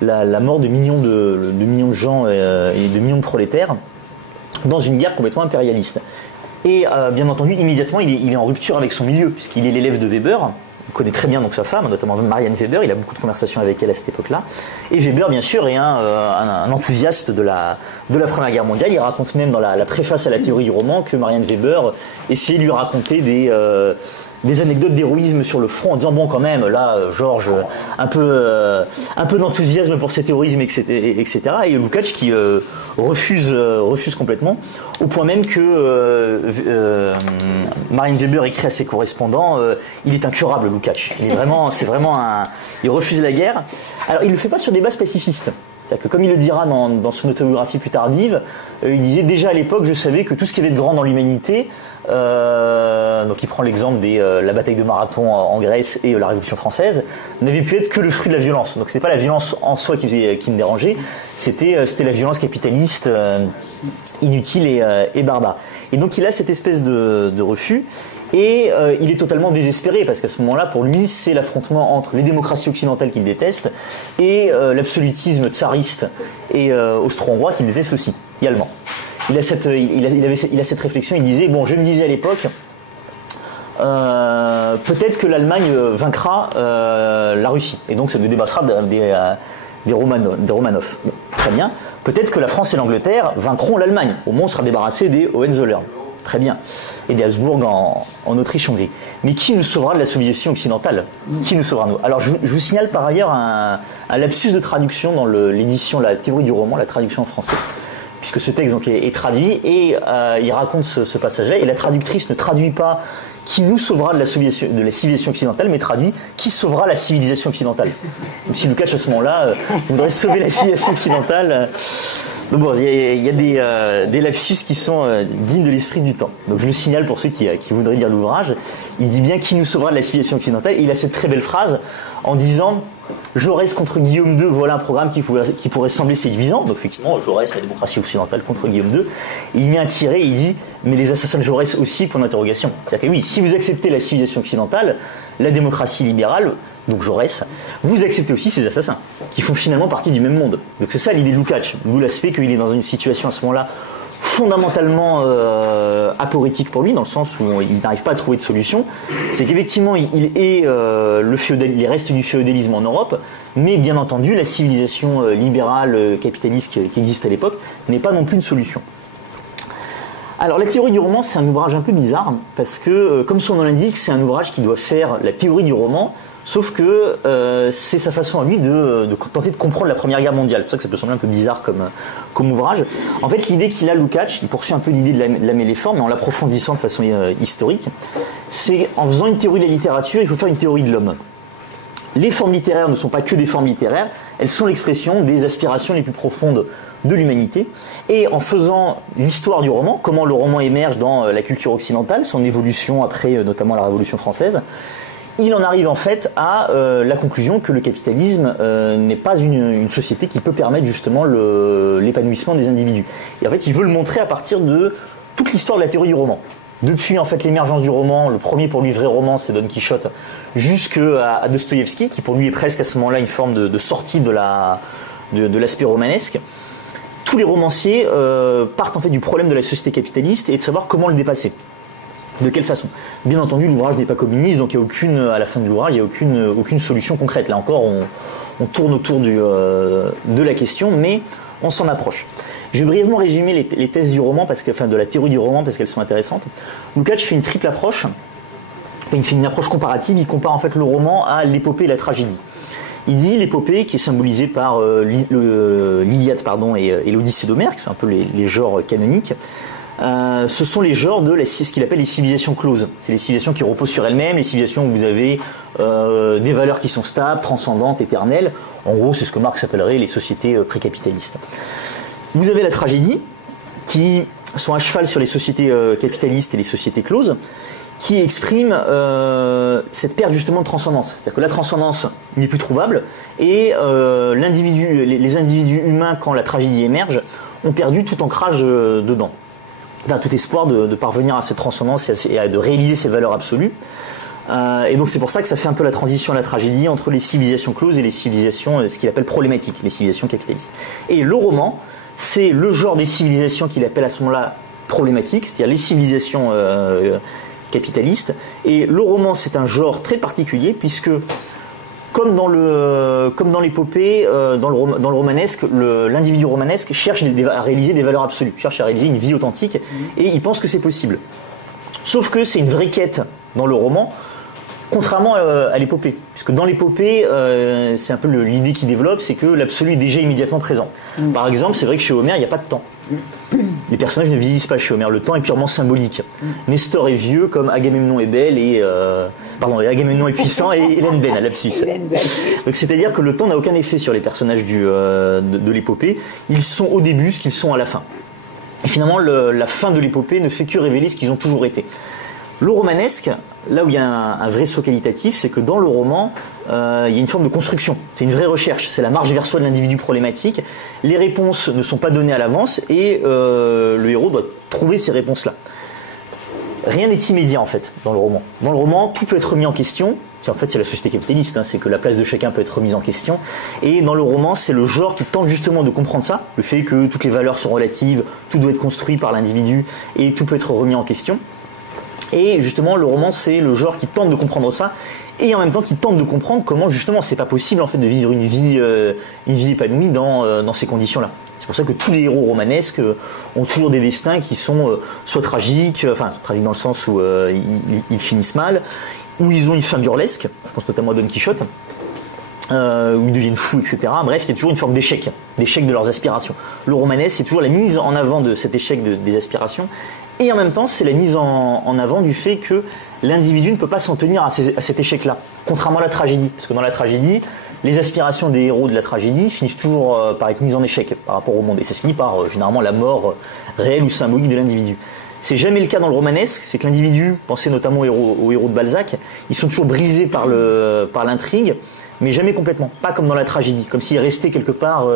la mort de millions de gens et de millions de prolétaires dans une guerre complètement impérialiste. Et bien entendu, immédiatement, il est en rupture avec son milieu, puisqu'il est l'élève de Weber. connaît très bien donc sa femme, notamment Marianne Weber. Il a beaucoup de conversations avec elle à cette époque-là. Et Weber, bien sûr, est un enthousiaste de la Première Guerre mondiale. Il raconte même dans la préface à la théorie du roman que Marianne Weber essayait de lui raconter des anecdotes d'héroïsme sur le front en disant bon quand même là Georges un peu d'enthousiasme pour cet héroïsme etc. Et Lukács qui refuse complètement au point même que Marianne Weber écrit à ses correspondants il est incurable Lukács, il refuse la guerre. Alors il le fait pas sur des bases pacifistes. C'est-à-dire que comme il le dira dans son autobiographie plus tardive, il disait déjà à l'époque je savais que tout ce qu'il y avait de grand dans l'humanité, donc il prend l'exemple la bataille de Marathon en Grèce et la Révolution française, n'avait pu être que le fruit de la violence. Donc c'était pas la violence en soi qui me dérangeait, c'était la violence capitaliste inutile et barbare. Et donc il a cette espèce de refus. Et il est totalement désespéré parce qu'à ce moment-là, pour lui, c'est l'affrontement entre les démocraties occidentales qu'il déteste et l'absolutisme tsariste et austro-hongrois qu'il déteste aussi, et allemand. Il a cette réflexion. Il disait bon, je me disais à l'époque, peut-être que l'Allemagne vaincra la Russie et donc ça nous débarrassera des Romanov. Bon, très bien. Peut-être que la France et l'Angleterre vaincront l'Allemagne. Au moins, on sera débarrassé des Hohenzollern. Très bien. Et des Habsbourg en Autriche-Hongrie. Mais qui nous sauvera de la civilisation occidentale? Qui nous sauvera nous? Alors je vous signale par ailleurs un lapsus de traduction dans l'édition La théorie du roman, la traduction en français. Puisque ce texte donc, est traduit et il raconte ce passage-là. Et la traductrice ne traduit pas qui nous sauvera de la civilisation occidentale, mais traduit qui sauvera la civilisation occidentale. Donc si Lukács à ce moment-là voudrait sauver la civilisation occidentale... Donc bon, il y a des lapsus qui sont dignes de l'esprit du temps. Donc je le signale pour ceux qui voudraient lire l'ouvrage. Il dit bien qui nous sauvera de la civilisation occidentale. Et il a cette très belle phrase en disant Jaurès contre Guillaume II, voilà un programme qui pourrait sembler séduisant. Donc effectivement, Jaurès, la démocratie occidentale contre Guillaume II. Et il met un tiret et il dit mais les assassins de Jaurès aussi, point d'interrogation. C'est-à-dire que oui, si vous acceptez la civilisation occidentale, la démocratie libérale, donc Jaurès, vous acceptez aussi ces assassins, qui font finalement partie du même monde. Donc c'est ça l'idée de Lukács, d'où l'aspect qu'il est dans une situation à ce moment-là fondamentalement aporétique pour lui, dans le sens où il n'arrive pas à trouver de solution. C'est qu'effectivement, il est les restes du féodalisme en Europe, mais bien entendu, la civilisation libérale, capitaliste qui existe à l'époque n'est pas non plus une solution. Alors la théorie du roman, c'est un ouvrage un peu bizarre, parce que, comme son nom l'indique, c'est un ouvrage qui doit faire la théorie du roman, sauf que c'est sa façon à lui de tenter de comprendre la Première Guerre mondiale. C'est pour ça que ça peut sembler un peu bizarre comme ouvrage. En fait, l'idée qu'il a, Lukács, il poursuit un peu l'idée de la méléforme, mais en l'approfondissant de façon historique, c'est en faisant une théorie de la littérature, il faut faire une théorie de l'homme. Les formes littéraires ne sont pas que des formes littéraires, elles sont l'expression des aspirations les plus profondes de l'humanité. Et en faisant l'histoire du roman, comment le roman émerge dans la culture occidentale, son évolution après notamment la Révolution française, il en arrive en fait à la conclusion que le capitalisme n'est pas une société qui peut permettre justement l'épanouissement des individus. Et en fait, il veut le montrer à partir de toute l'histoire de la théorie du roman. Depuis en fait l'émergence du roman, le premier pour lui vrai roman c'est Don Quichotte, jusqu'à Dostoïevski, qui pour lui est presque à ce moment-là une forme de sortie de l'aspect romanesque. Tous les romanciers partent en fait du problème de la société capitaliste et de savoir comment le dépasser. De quelle façon? Bien entendu, l'ouvrage n'est pas communiste, donc il y a à la fin de l'ouvrage, il n'y a aucune solution concrète. Là encore, on tourne autour de la question, mais on s'en approche. Je vais brièvement résumer les thèses du roman, de la théorie du roman, parce qu'elles sont intéressantes. Lukács fait une triple approche. Il fait une approche comparative. Il compare en fait le roman à l'épopée et la tragédie. Il dit l'épopée, qui est symbolisée par l'Iliade et l'Odyssée d'Homère, qui sont un peu les genres canoniques. Ce sont les genres de ce qu'il appelle les civilisations closes. C'est les civilisations qui reposent sur elles-mêmes, les civilisations où vous avez des valeurs qui sont stables, transcendantes, éternelles. En gros, c'est ce que Marx appellerait les sociétés précapitalistes. Vous avez la tragédie, qui sont à cheval sur les sociétés capitalistes et les sociétés closes, qui expriment cette perte justement de transcendance. C'est-à-dire que la transcendance n'est plus trouvable, et les individus humains, quand la tragédie émerge, ont perdu tout ancrage dedans. Tout espoir de parvenir à cette transcendance et de réaliser ces valeurs absolues. Et donc c'est pour ça que ça fait un peu la transition à la tragédie entre les civilisations closes et les civilisations, ce qu'il appelle problématiques, les civilisations capitalistes. Et le roman, c'est le genre des civilisations qu'il appelle à ce moment-là problématiques, c'est-à-dire les civilisations capitaliste. Et le roman, c'est un genre très particulier puisque comme dans l'épopée, dans le romanesque, l'individu romanesque cherche à réaliser des valeurs absolues, cherche à réaliser une vie authentique, et il pense que c'est possible. Sauf que c'est une vraie quête dans le roman, contrairement à l'épopée. Puisque dans l'épopée, c'est un peu l'idée qui développe, c'est que l'absolu est déjà immédiatement présent. Par exemple, c'est vrai que chez Homère, il n'y a pas de temps. Les personnages ne vieillissent pas chez Homère, le temps est purement symbolique. Nestor est vieux comme Agamemnon est belle et Agamemnon est puissant et Hélène Ben à lapsus. Donc c'est-à-dire que le temps n'a aucun effet sur les personnages de l'épopée. Ils sont au début ce qu'ils sont à la fin. Et finalement, la fin de l'épopée ne fait que révéler ce qu'ils ont toujours été. Le romanesque, là où il y a un vrai saut qualitatif, c'est que dans le roman, il y a une forme de construction. C'est une vraie recherche. C'est la marche vers soi de l'individu problématique. Les réponses ne sont pas données à l'avance et le héros doit trouver ces réponses-là. Rien n'est immédiat en fait dans le roman. Dans le roman, tout peut être mis en question. En fait, c'est la société capitaliste, hein, c'est que la place de chacun peut être remise en question. Et dans le roman, c'est le genre qui tente justement de comprendre ça, le fait que toutes les valeurs sont relatives, tout doit être construit par l'individu et tout peut être remis en question. Et justement, le roman, c'est le genre qui tente de comprendre ça, et en même temps qui tente de comprendre comment justement c'est pas possible en fait de vivre une vie épanouie dans ces conditions-là. C'est pour ça que tous les héros romanesques ont toujours des destins qui sont soit tragiques, enfin tragiques dans le sens où ils finissent mal, où ils ont une fin burlesque, je pense notamment à Don Quichotte, où ils deviennent fous, etc. Bref, il y a toujours une forme d'échec de leurs aspirations. Le romanesque, c'est toujours la mise en avant de cet échec des aspirations, et en même temps, c'est la mise en avant du fait que l'individu ne peut pas s'en tenir à cet échec-là, contrairement à la tragédie. Parce que dans la tragédie, les aspirations des héros de la tragédie finissent toujours par être mises en échec par rapport au monde. Et ça se finit par généralement la mort réelle ou symbolique de l'individu. C'est jamais le cas dans le romanesque, c'est que l'individu, pensez notamment aux héros de Balzac, ils sont toujours brisés par l'intrigue, mais jamais complètement. Pas comme dans la tragédie, comme s'il restait quelque part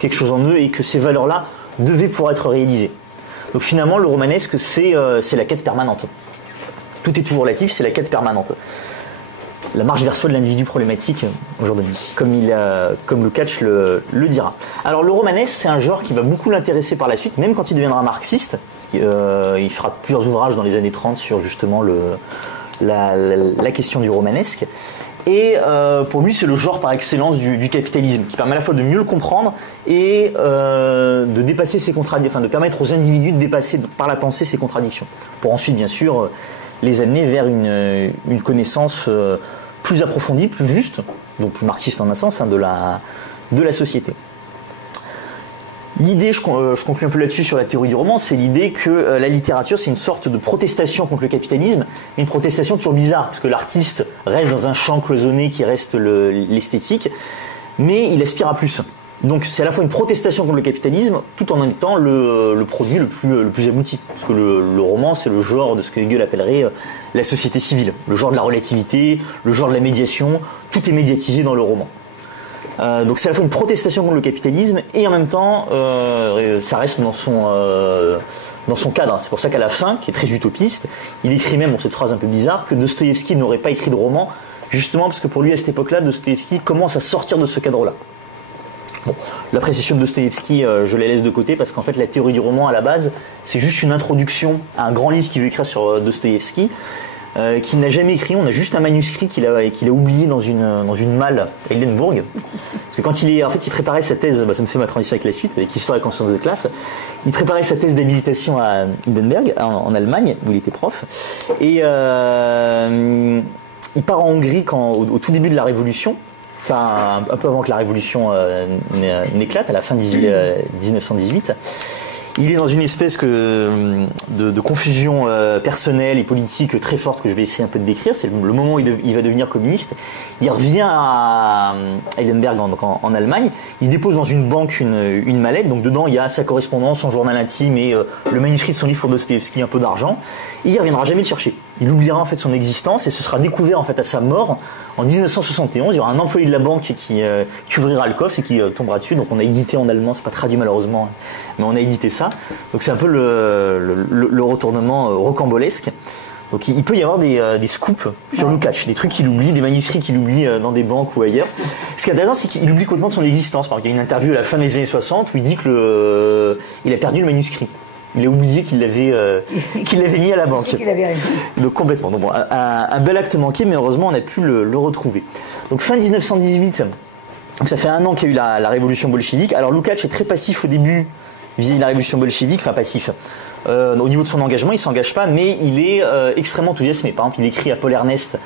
quelque chose en eux et que ces valeurs-là devaient pouvoir être réalisées. Donc finalement, le romanesque, c'est la quête permanente. Tout est toujours relatif, c'est la quête permanente. La marche vers soi de l'individu problématique aujourd'hui, comme Lukács le dira. Alors le romanesque, c'est un genre qui va beaucoup l'intéresser par la suite, même quand il deviendra marxiste. Il fera plusieurs ouvrages dans les années 30 sur justement la question du romanesque. Et pour lui, c'est le genre par excellence du capitalisme, qui permet à la fois de mieux le comprendre et de dépasser ses contradictions, enfin de permettre aux individus de dépasser par la pensée ces contradictions, pour ensuite bien sûr les amener vers une connaissance plus approfondie, plus juste, donc plus marxiste en un sens, hein, de la société. L'idée, je conclue un peu là-dessus sur la théorie du roman, c'est l'idée que la littérature, c'est une sorte de protestation contre le capitalisme, mais une protestation toujours bizarre, parce que l'artiste reste dans un champ cloisonné qui reste l'esthétique, mais il aspire à plus. Donc c'est à la fois une protestation contre le capitalisme, tout en étant le produit le plus abouti. Parce que le roman, c'est le genre de ce que Hegel appellerait la société civile, le genre de la relativité, le genre de la médiation, tout est médiatisé dans le roman. Donc c'est à la fois une protestation contre le capitalisme et en même temps ça reste dans son cadre. C'est pour ça qu'à la fin, qui est très utopiste, il écrit même, cette phrase un peu bizarre, que Dostoïevski n'aurait pas écrit de roman, justement parce que pour lui à cette époque-là, Dostoïevski commence à sortir de ce cadre-là. Bon, l'appréciation de Dostoïevski, je la laisse de côté parce qu'en fait la théorie du roman à la base, c'est juste une introduction à un grand livre qu'il veut écrire sur Dostoïevski. Qu'il n'a jamais écrit, on a juste un manuscrit qu'il a oublié dans une malle à Édimbourg. Parce que quand il préparait sa thèse, ça me fait ma transition avec la suite, avec Histoire et conscience de classe, il préparait sa thèse d'habilitation à Hindenburg, en Allemagne, où il était prof, et il part en Hongrie au tout début de la Révolution, enfin un peu avant que la Révolution n'éclate, à la fin de 1918. Il est dans une espèce de confusion personnelle et politique très forte que je vais essayer un peu de décrire. C'est le moment où il va devenir communiste. Il revient à Heidelberg, en Allemagne. Il dépose dans une banque une mallette. Donc dedans, il y a sa correspondance, son journal intime et le manuscrit de son livre pour Dostoïevski, un peu d'argent. Et il ne reviendra jamais le chercher. Il oubliera en fait son existence et ce sera découvert en fait à sa mort en 1971. Il y aura un employé de la banque qui ouvrira le coffre et qui tombera dessus. Donc on a édité en allemand, c'est pas traduit malheureusement, mais on a édité ça. Donc c'est un peu le retournement rocambolesque. Donc il peut y avoir des scoops sur Lukács, des trucs qu'il oublie, des manuscrits qu'il oublie dans des banques ou ailleurs. Ce qui est intéressant, c'est qu'il oublie complètement son existence. Par exemple, il y a une interview à la fin des années 60 où il dit qu'il a perdu le manuscrit. Il a oublié qu'il l'avait mis à la banque. Donc complètement. Donc, bon, un bel acte manqué, mais heureusement on a pu le retrouver. Donc fin 1918, donc ça fait un an qu'il y a eu la révolution bolchevique. Alors Lukács est très passif au début vis-à-vis de la révolution bolchevique, enfin passif. Au niveau de son engagement, il s'engage pas, mais il est extrêmement enthousiasmé. Par exemple, il écrit à Paul Ernest,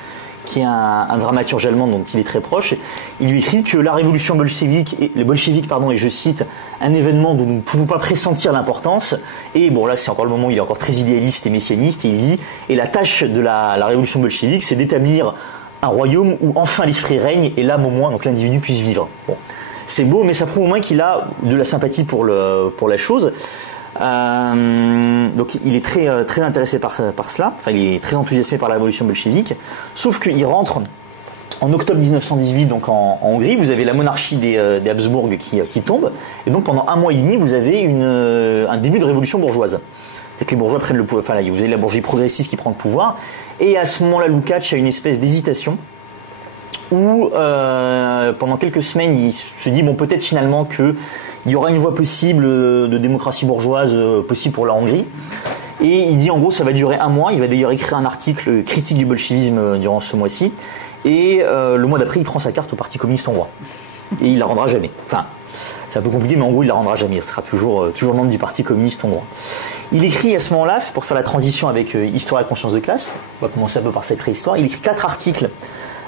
qui est un dramaturge allemand dont il est très proche. Il lui écrit que la révolution bolchevique, et je cite, un événement dont nous ne pouvons pas pressentir l'importance. Et bon, là, c'est encore le moment où il est encore très idéaliste et messianiste. Et il dit, et la tâche de la révolution bolchevique, c'est d'établir un royaume où enfin l'esprit règne et l'âme au moins, donc l'individu puisse vivre. Bon, c'est beau, mais ça prouve au moins qu'il a de la sympathie pour la chose. Donc il est très intéressé par cela, enfin il est très enthousiasmé par la révolution bolchevique, sauf qu'il rentre en octobre 1918 donc en Hongrie. Vous avez la monarchie des Habsbourg qui tombe, et donc pendant un mois et demi vous avez un début de révolution bourgeoise. C'est que les bourgeois prennent le pouvoir, enfin là, vous avez la bourgeoisie progressiste qui prend le pouvoir, et à ce moment-là Lukács a une espèce d'hésitation où pendant quelques semaines il se dit bon, peut-être finalement que il y aura une voie possible de démocratie bourgeoise possible pour la Hongrie. Et il dit en gros ça va durer un mois. Il va d'ailleurs écrire un article critique du bolchevisme durant ce mois-ci. Et le mois d'après il prend sa carte au Parti communiste hongrois. Et il la rendra jamais. Enfin, c'est un peu compliqué, mais en gros il la rendra jamais. Il sera toujours membre du Parti communiste hongrois. Il écrit à ce moment-là, pour faire la transition avec Histoire et conscience de classe, on va commencer un peu par cette préhistoire, il écrit 4 articles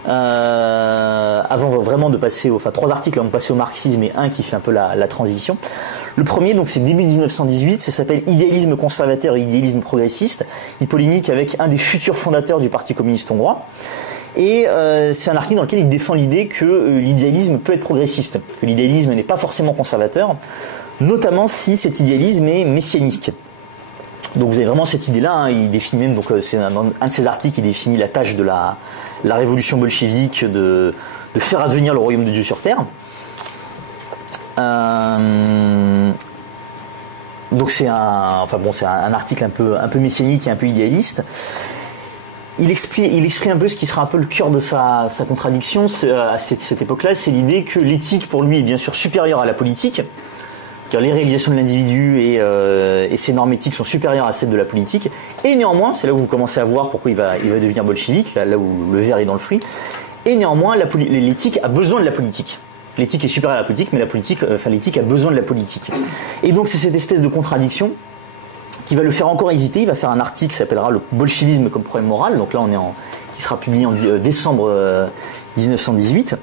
avant vraiment de passer, 3 articles avant de passer au marxisme et un qui fait un peu la transition. Le premier, donc c'est début 1918, ça s'appelle Idéalisme conservateur et idéalisme progressiste. Il polémique avec un des futurs fondateurs du Parti communiste hongrois. Et c'est un article dans lequel il défend l'idée que l'idéalisme peut être progressiste, que l'idéalisme n'est pas forcément conservateur, notamment si cet idéalisme est messianique. Donc vous avez vraiment cette idée-là, hein. Il définit même, donc c'est un de ses articles, il définit la tâche de la révolution bolchevique de faire advenir le royaume de Dieu sur terre. Donc c'est un article un peu messianique et un peu idéaliste. Il exprime un peu ce qui sera un peu le cœur de sa contradiction à cette époque-là, c'est l'idée que l'éthique pour lui est bien sûr supérieure à la politique. Car les réalisations de l'individu et ses normes éthiques sont supérieures à celles de la politique. Et néanmoins, c'est là où vous commencez à voir pourquoi il va devenir bolchevique, là où le verre est dans le fruit. Et néanmoins, l'éthique a besoin de la politique. L'éthique est supérieure à la politique, mais l'éthique a besoin de la politique. Et donc c'est cette espèce de contradiction qui va le faire encore hésiter. Il va faire un article qui s'appellera Le bolchevisme comme problème moral. Donc là, qui sera publié en décembre 1918,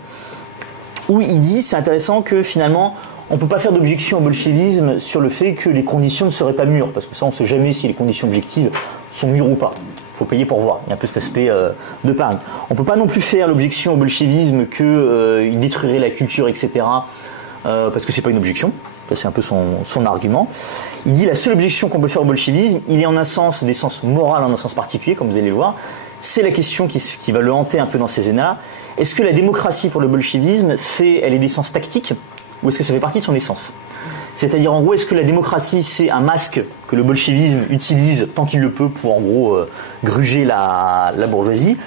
où il dit, c'est intéressant que finalement, on ne peut pas faire d'objection au bolchevisme sur le fait que les conditions ne seraient pas mûres, parce que ça, on ne sait jamais si les conditions objectives sont mûres ou pas. Il faut payer pour voir. Il y a un peu cet aspect de Paris. On ne peut pas non plus faire l'objection au bolchevisme qu'il détruirait la culture, etc., parce que c'est pas une objection. Ça, c'est un peu son argument. Il dit la seule objection qu'on peut faire au bolchevisme, il est en un sens, des sens moral, en un sens particulier, comme vous allez le voir. C'est la question qui va le hanter un peu dans ces énards. Est-ce que la démocratie pour le bolchevisme, elle est d'essence tactique, ou est-ce que ça fait partie de son essence? C'est-à-dire, en gros, est-ce que la démocratie, c'est un masque que le bolchevisme utilise tant qu'il le peut pour, en gros, gruger la bourgeoisie?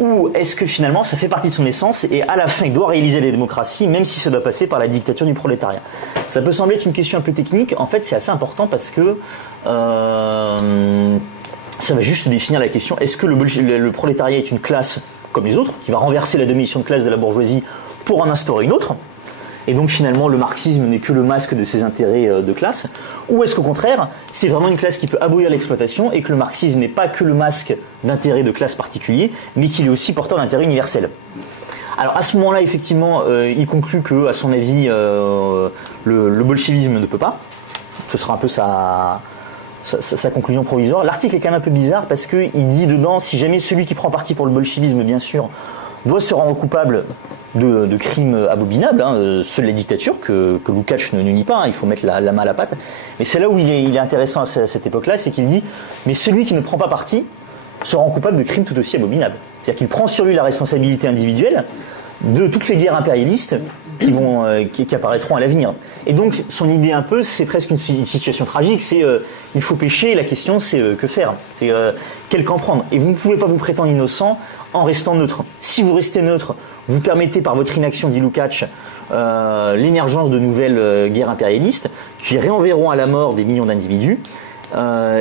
Ou est-ce que finalement, ça fait partie de son essence et à la fin, il doit réaliser la démocratie, même si ça doit passer par la dictature du prolétariat? Ça peut sembler être une question un peu technique. En fait, c'est assez important parce que ça va juste définir la question, est-ce que le prolétariat est une classe comme les autres, qui va renverser la domination de classe de la bourgeoisie pour en instaurer une autre? Et donc finalement le marxisme n'est que le masque de ses intérêts de classe, ou est-ce qu'au contraire c'est vraiment une classe qui peut abolir l'exploitation et que le marxisme n'est pas que le masque d'intérêts de classe particuliers, mais qu'il est aussi porteur d'intérêts universels? Alors à ce moment-là effectivement il conclut que à son avis le bolchevisme ne peut pas. Ce sera un peu sa conclusion provisoire. L'article est quand même un peu bizarre parce qu'il dit dedans, si jamais celui qui prend parti pour le bolchevisme bien sûr doit se rendre coupable de crimes abominables, ceux de la dictature, que Lukács ne nie pas, il faut mettre la main à la pâte. Mais c'est là où il est intéressant à cette époque-là, c'est qu'il dit, mais celui qui ne prend pas parti se rend coupable de crimes tout aussi abominables. C'est-à-dire qu'il prend sur lui la responsabilité individuelle de toutes les guerres impérialistes qui apparaîtront à l'avenir. Et donc, son idée un peu, c'est presque une situation tragique, c'est il faut pécher, la question c'est que faire, c'est quel camp prendre. Et vous ne pouvez pas vous prétendre innocent en restant neutre. Si vous restez neutre, vous permettez par votre inaction, dit Lukács, l'émergence de nouvelles guerres impérialistes qui renverront à la mort des millions d'individus.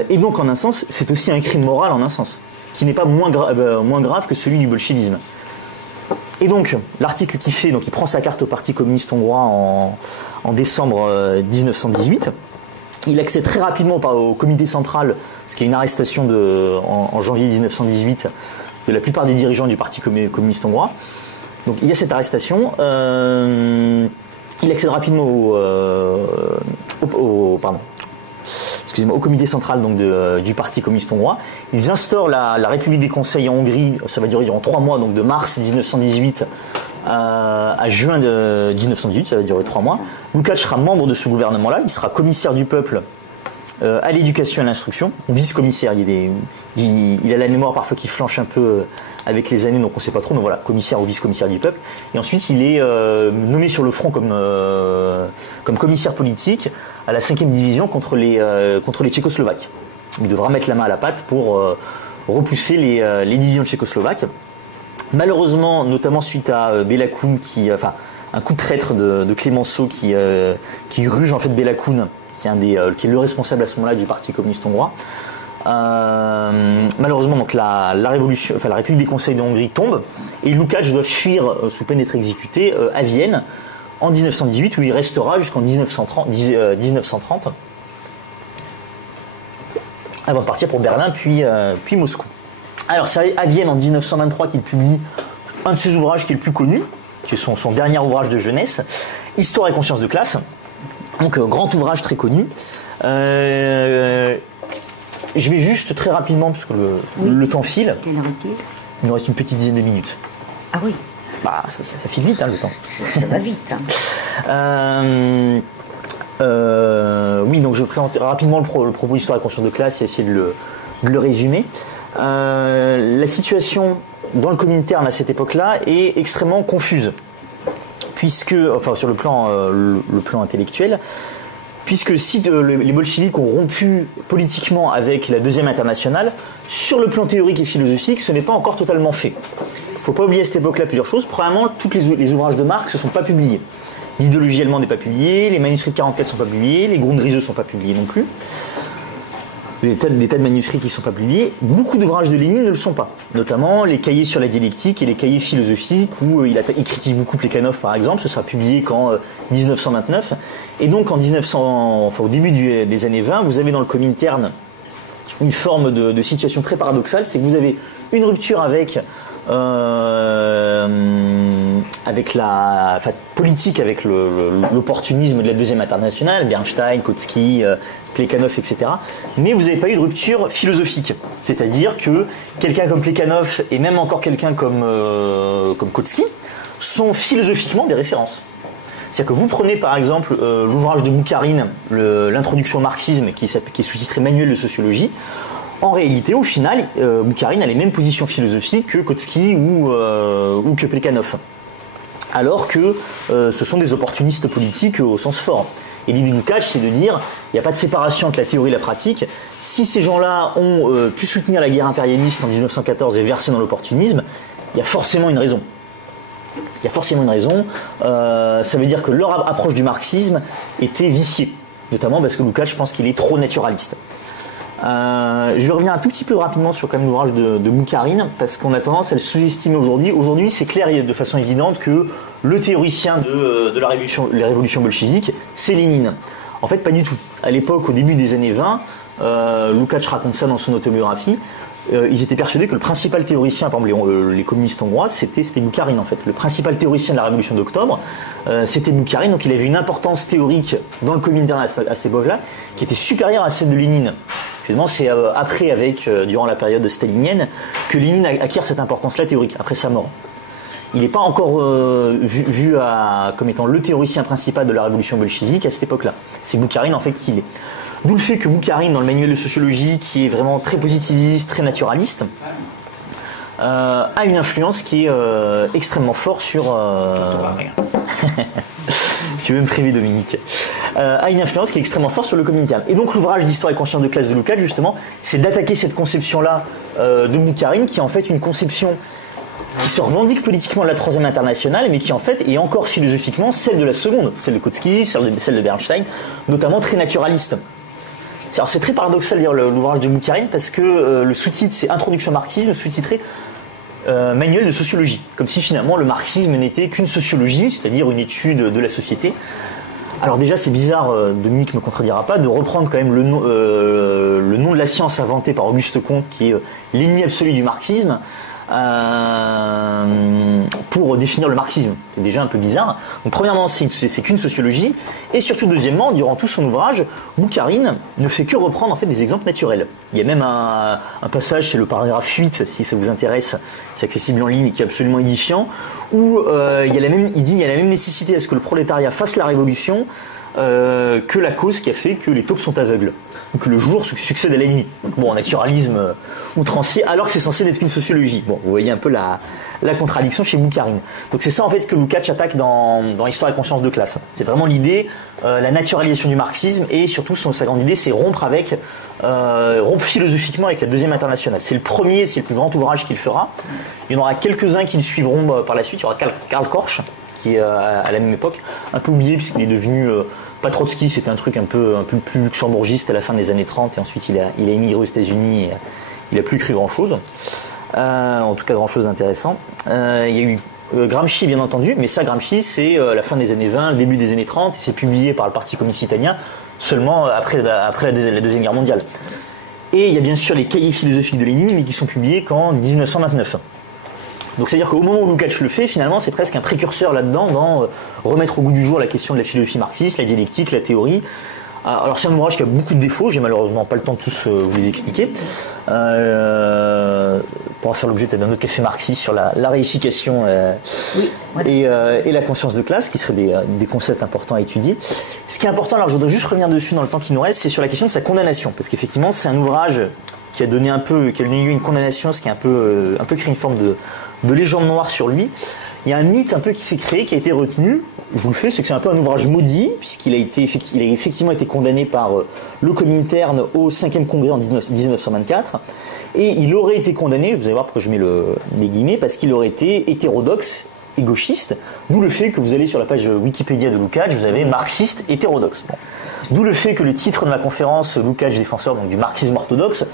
Et donc, en un sens, c'est aussi un crime moral, en un sens, qui n'est pas moins grave que celui du bolchevisme. Et donc, l'article qui fait, donc il prend sa carte au Parti communiste hongrois en décembre 1918. Il accède très rapidement au comité central, parce qu'il y a une arrestation en janvier 1918 de la plupart des dirigeants du Parti communiste hongrois. Donc il y a cette arrestation. Il accède rapidement au comité central donc du Parti communiste hongrois. Ils instaurent la République des conseils en Hongrie. Ça va durer durant 3 mois, donc de mars 1918 à juin 1918, ça va durer 3 mois. Lukács sera membre de ce gouvernement-là. Il sera commissaire du peuple à l'éducation et à l'instruction, vice-commissaire. Il a la mémoire parfois qui flanche un peu avec les années, donc on ne sait pas trop, mais voilà, commissaire ou vice-commissaire du peuple. Et ensuite, il est nommé sur le front comme commissaire politique à la 5e division contre les Tchécoslovaques. Il devra mettre la main à la pâte pour repousser les divisions tchécoslovaques. Malheureusement, notamment suite à Béla Kun, un coup de traître de Clémenceau qui ruge en fait Béla Kun, qui est le responsable à ce moment-là du Parti communiste hongrois. Malheureusement, donc la République des conseils de Hongrie tombe et Lukács doit fuir sous peine d'être exécuté à Vienne en 1918, où il restera jusqu'en 1930 avant de partir pour Berlin puis Moscou. Alors c'est à Vienne en 1923 qu'il publie un de ses ouvrages qui est le plus connu, qui est son dernier ouvrage de jeunesse, Histoire et conscience de classe. Donc grand ouvrage très connu. Je vais juste très rapidement, parce que le temps file. Quelle heure est-il ? Il nous reste une petite dizaine de minutes. Ah oui. Bah, ça file vite, le temps. Ça va vite. Oui, donc je présente rapidement le propos d'histoire et conscience de classe et essayer de le résumer. La situation dans le Comintern à cette époque-là est extrêmement confuse, sur le plan intellectuel, puisque si les bolcheviks ont rompu politiquement avec la Deuxième Internationale, sur le plan théorique et philosophique, ce n'est pas encore totalement fait. Il ne faut pas oublier à cette époque-là plusieurs choses. Premièrement, tous les ouvrages de Marx ne sont pas publiés. L'idéologie allemande n'est pas publiée, les manuscrits de 44 ne sont pas publiés, les Grundrisse ne sont pas publiés non plus. Des tas de manuscrits qui ne sont pas publiés. Beaucoup d'ouvrages de Lénine ne le sont pas. Notamment les cahiers sur la dialectique et les cahiers philosophiques où il critique beaucoup Plekhanov par exemple. Ce sera publié qu'en 1929. Et donc au début des années 20, vous avez dans le Comintern une forme de situation très paradoxale. C'est que vous avez une rupture avec politique, avec l'opportunisme de la Deuxième Internationale, Bernstein, Kautsky, Plekhanov, etc. Mais vous n'avez pas eu de rupture philosophique. C'est-à-dire que quelqu'un comme Plekhanov et même encore quelqu'un comme Kautsky sont philosophiquement des références. C'est-à-dire que vous prenez par exemple l'ouvrage de Boukharine, l'introduction au marxisme, qui est sous-titré Manuel de sociologie. En réalité, au final, Boukharine a les mêmes positions philosophiques que Kautsky ou que Plekhanov. Alors que ce sont des opportunistes politiques au sens fort. Et l'idée de Lukács, c'est de dire, il n'y a pas de séparation entre la théorie et la pratique. Si ces gens-là ont pu soutenir la guerre impérialiste en 1914 et verser dans l'opportunisme, il y a forcément une raison. Il y a forcément une raison. Ça veut dire que leur approche du marxisme était viciée. Notamment parce que Lukács pense qu'il est trop naturaliste. Je vais revenir un tout petit peu rapidement sur quand même l'ouvrage de Boukharine, parce qu'on a tendance à le sous-estimer aujourd'hui. Aujourd'hui, c'est clair et de façon évidente que le théoricien de la révolution bolchevique, c'est Lénine. En fait, pas du tout. À l'époque, au début des années 20, Lukács raconte ça dans son autobiographie, ils étaient persuadés que le principal théoricien, par exemple les communistes hongrois, c'était Boukharine en fait. Le principal théoricien de la révolution d'octobre, c'était Boukharine, donc il avait une importance théorique dans le Comintern à cette époque-là, qui était supérieure à celle de Lénine. Finalement, c'est après, durant la période stalinienne, que Lénine acquiert cette importance-là théorique, après sa mort. Il n'est pas encore vu comme étant le théoricien principal de la révolution bolchevique à cette époque-là. C'est Boukharine en fait qui l'est. D'où le fait que Boukharine, dans le manuel de sociologie, qui est vraiment très positiviste, très naturaliste, a une influence qui est extrêmement forte sur... Tu veux me priver, Dominique. A une influence qui est extrêmement forte sur le Comintern. Et donc l'ouvrage d'histoire et conscience de classe de Lukács, justement, c'est d'attaquer cette conception-là de Boukharine, qui est en fait une conception qui se revendique politiquement de la Troisième Internationale, mais qui en fait est encore philosophiquement celle de la Seconde, celle de Kautsky, celle de Bernstein, notamment très naturaliste. Alors c'est très paradoxal de lire l'ouvrage de Boukharine parce que le sous-titre c'est Introduction au marxisme, sous-titré manuel de sociologie, comme si finalement le marxisme n'était qu'une sociologie, c'est-à-dire une étude de la société. Alors déjà c'est bizarre, Dominique me contredira pas, de reprendre quand même le nom de la science inventé par Auguste Comte, qui est l'ennemi absolu du marxisme, pour définir le marxisme. C'est déjà un peu bizarre. Donc premièrement, c'est qu'une sociologie, et surtout deuxièmement, durant tout son ouvrage, Boukharine ne fait que reprendre en fait des exemples naturels. Il y a même un passage, c'est le paragraphe 8, si ça vous intéresse, c'est accessible en ligne et qui est absolument édifiant, où il dit il y a la même nécessité à ce que le prolétariat fasse la révolution que la cause qui a fait que les taupes sont aveugles. Donc le jour succède à la nuit. Donc bon, naturalisme outrancier, alors que c'est censé n'être qu'une sociologie. Bon, vous voyez un peu la contradiction chez Boukharine. Donc c'est ça en fait que Lukács attaque dans Histoire et conscience de classe. C'est vraiment l'idée, la naturalisation du marxisme, et surtout sa grande idée, c'est rompre philosophiquement avec la Deuxième Internationale. C'est le premier, c'est le plus grand ouvrage qu'il fera. Il y en aura quelques-uns qui le suivront par la suite. Il y aura Karl Korsch, qui est à la même époque, un peu oublié puisqu'il est devenu... pas Trotsky, c'était un truc un peu plus luxembourgiste à la fin des années 30, et ensuite il a émigré aux États-Unis, et il a plus écrit grand-chose. En tout cas, grand-chose d'intéressant. Il y a eu Gramsci, bien entendu, mais ça, Gramsci, c'est la fin des années 20, le début des années 30, et c'est publié par le Parti communiste italien seulement après la Deuxième Guerre mondiale. Et il y a bien sûr les cahiers philosophiques de Lénine, mais qui sont publiés qu'en 1929. Donc c'est-à-dire qu'au moment où Lukács le fait, finalement, c'est presque un précurseur là-dedans dans remettre au goût du jour la question de la philosophie marxiste, la dialectique, la théorie. Alors c'est un ouvrage qui a beaucoup de défauts, j'ai malheureusement pas le temps de tous vous les expliquer. Pour faire l'objet peut-être d'un autre café marxiste sur la réification et la conscience de classe, qui seraient des concepts importants à étudier. Ce qui est important, alors je voudrais juste revenir dessus dans le temps qui nous reste, c'est sur la question de sa condamnation, parce qu'effectivement c'est un ouvrage qui a donné lieu à une condamnation, ce qui a un peu créé une forme de légende noire sur lui. Il y a un mythe un peu qui s'est créé, qui a été retenu. Je vous le fais, c'est que c'est un peu un ouvrage maudit, puisqu'il a effectivement été condamné par le Comintern au 5e congrès en 1924. Et il aurait été condamné, vous allez voir pourquoi je mets les guillemets, parce qu'il aurait été hétérodoxe et gauchiste. D'où le fait que vous allez sur la page Wikipédia de Lukács, vous avez marxiste hétérodoxe. Bon. D'où le fait que le titre de ma conférence, Lukács défenseur donc, du marxisme orthodoxe,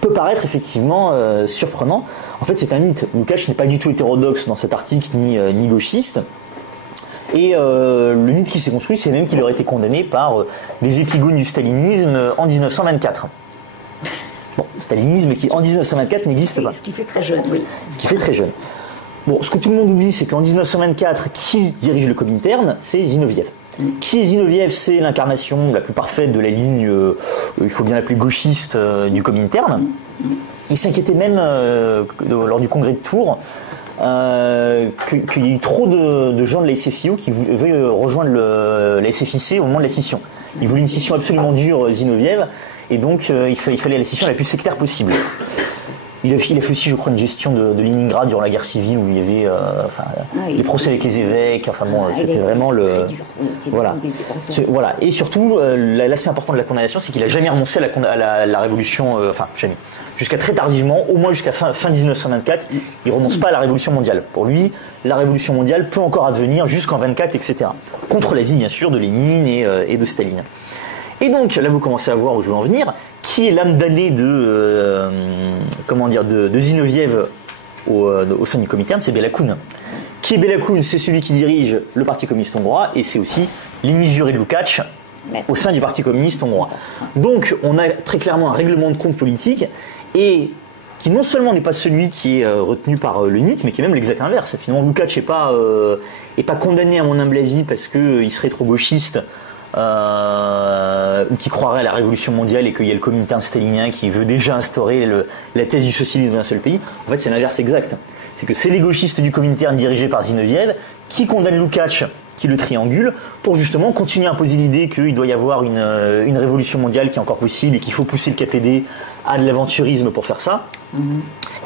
peut paraître effectivement surprenant. En fait, c'est un mythe. Lukács n'est pas du tout hétérodoxe dans cet article, ni gauchiste. Et le mythe qui s'est construit, c'est même qu'il aurait été condamné par des épigones du stalinisme en 1924. Bon, stalinisme qui en 1924 n'existe pas. Ce qui fait très jeune, oui. Ce qui fait très jeune. Bon, ce que tout le monde oublie, c'est qu'en 1924, qui dirige le Comintern, c'est Zinoviev. Qui est Zinoviev? C'est l'incarnation la plus parfaite de la ligne, il faut bien l'appeler gauchiste, du Comintern. Il s'inquiétait même, lors du congrès de Tours, qu'il y ait eu trop de gens de la SFIO qui voulaient rejoindre la SFIC au moment de la scission. Il voulait une scission absolument dure, Zinoviev, et donc il fallait la scission la plus sectaire possible. Il a fait aussi, je crois, une gestion de Leningrad durant la guerre civile où il y avait les procès avec les évêques. Enfin bon, c'était vraiment le voilà. Voilà. Et surtout, l'aspect important de la condamnation, c'est qu'il a jamais renoncé à la révolution. Enfin, jamais. Jusqu'à très tardivement, au moins jusqu'à fin 1924, il renonce pas à la révolution mondiale. Pour lui, la révolution mondiale peut encore advenir jusqu'en 24, etc. Contre l'avis, bien sûr, de Lénine et de Staline. Et donc, là, vous commencez à voir où je veux en venir. Qui est l'âme damnée de Zinoviev au sein du Comintern? C'est Béla Kun. Qui est Béla Kun? C'est celui qui dirige le Parti communiste hongrois, et c'est aussi l'ennemi juré de Lukács au sein du Parti communiste hongrois. Donc, on a très clairement un règlement de compte politique, et qui non seulement n'est pas celui qui est retenu par le NIT, mais qui est même l'exact inverse. Finalement, Lukács n'est pas condamné, à mon humble avis, parce qu'il serait trop gauchiste, ou qui croirait à la révolution mondiale et qu'il y a le Comintern stalinien qui veut déjà instaurer la thèse du socialisme dans un seul pays. En fait, c'est l'inverse exact. C'est que c'est les gauchistes du Comintern dirigés par Zinoviev qui condamnent Lukács, qui le triangule, pour justement continuer à imposer l'idée qu'il doit y avoir une révolution mondiale qui est encore possible et qu'il faut pousser le KPD à de l'aventurisme pour faire ça.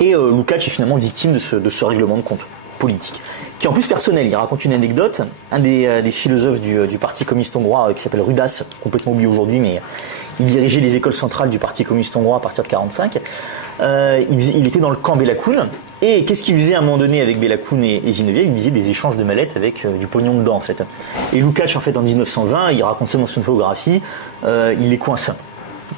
Et Lukács est finalement victime de ce règlement de compte politique, qui est en plus personnel. Il raconte une anecdote. Un des philosophes du Parti communiste hongrois, qui s'appelle Rudas, complètement oublié aujourd'hui, mais il dirigeait les écoles centrales du Parti communiste hongrois à partir de 1945. Il était dans le camp Béla Kun. Et qu'est-ce qu'il faisait à un moment donné avec Béla Kun et Zinoviev? Il faisait des échanges de mallettes avec du pognon dedans, en fait. Et Lukács, en fait, en 1920, il raconte ça dans son biographie, il les coince.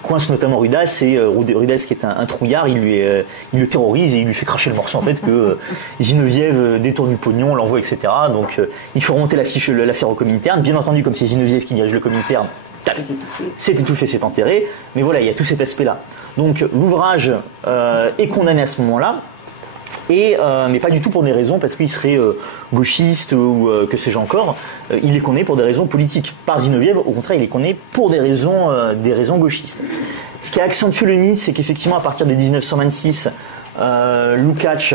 coince notamment Rudas, et Rudas qui est un trouillard, il le terrorise et il lui fait cracher le morceau en fait que Zinoviev détourne du pognon, l'envoie, etc. Donc il faut remonter l'affaire au Comintern. Bien entendu, comme c'est Zinoviev qui dirige le Comintern, c'est étouffé, c'est enterré. Mais voilà, il y a tout cet aspect-là. Donc l'ouvrage est condamné à ce moment-là. Mais pas du tout pour des raisons parce qu'il serait gauchiste ou que sais-je encore. Il est condamné pour des raisons politiques. Par Zinoviev, au contraire, il est condamné pour des raisons gauchistes. Ce qui a accentué le mythe, c'est qu'effectivement, à partir de 1926, Lukács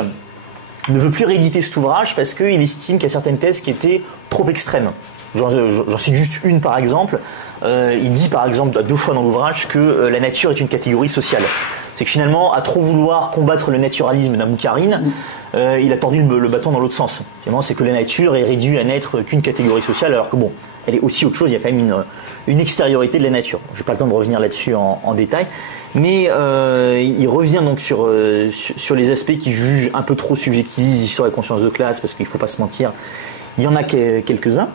ne veut plus rééditer cet ouvrage parce qu'il estime qu'il y a certaines thèses qui étaient trop extrêmes. J'en cite juste une par exemple. Il dit par exemple 2 fois dans l'ouvrage que la nature est une catégorie sociale. C'est que finalement, à trop vouloir combattre le naturalisme d'un Boukharine, il a tordu le bâton dans l'autre sens. Finalement, c'est que la nature est réduite à n'être qu'une catégorie sociale, alors que bon, elle est aussi autre chose, il y a quand même une extériorité de la nature. Je n'ai pas le temps de revenir là-dessus en détail, mais il revient donc sur les aspects qui jugent un peu trop subjectivisent l'histoire et la conscience de classe, parce qu'il ne faut pas se mentir, il y en a quelques-uns.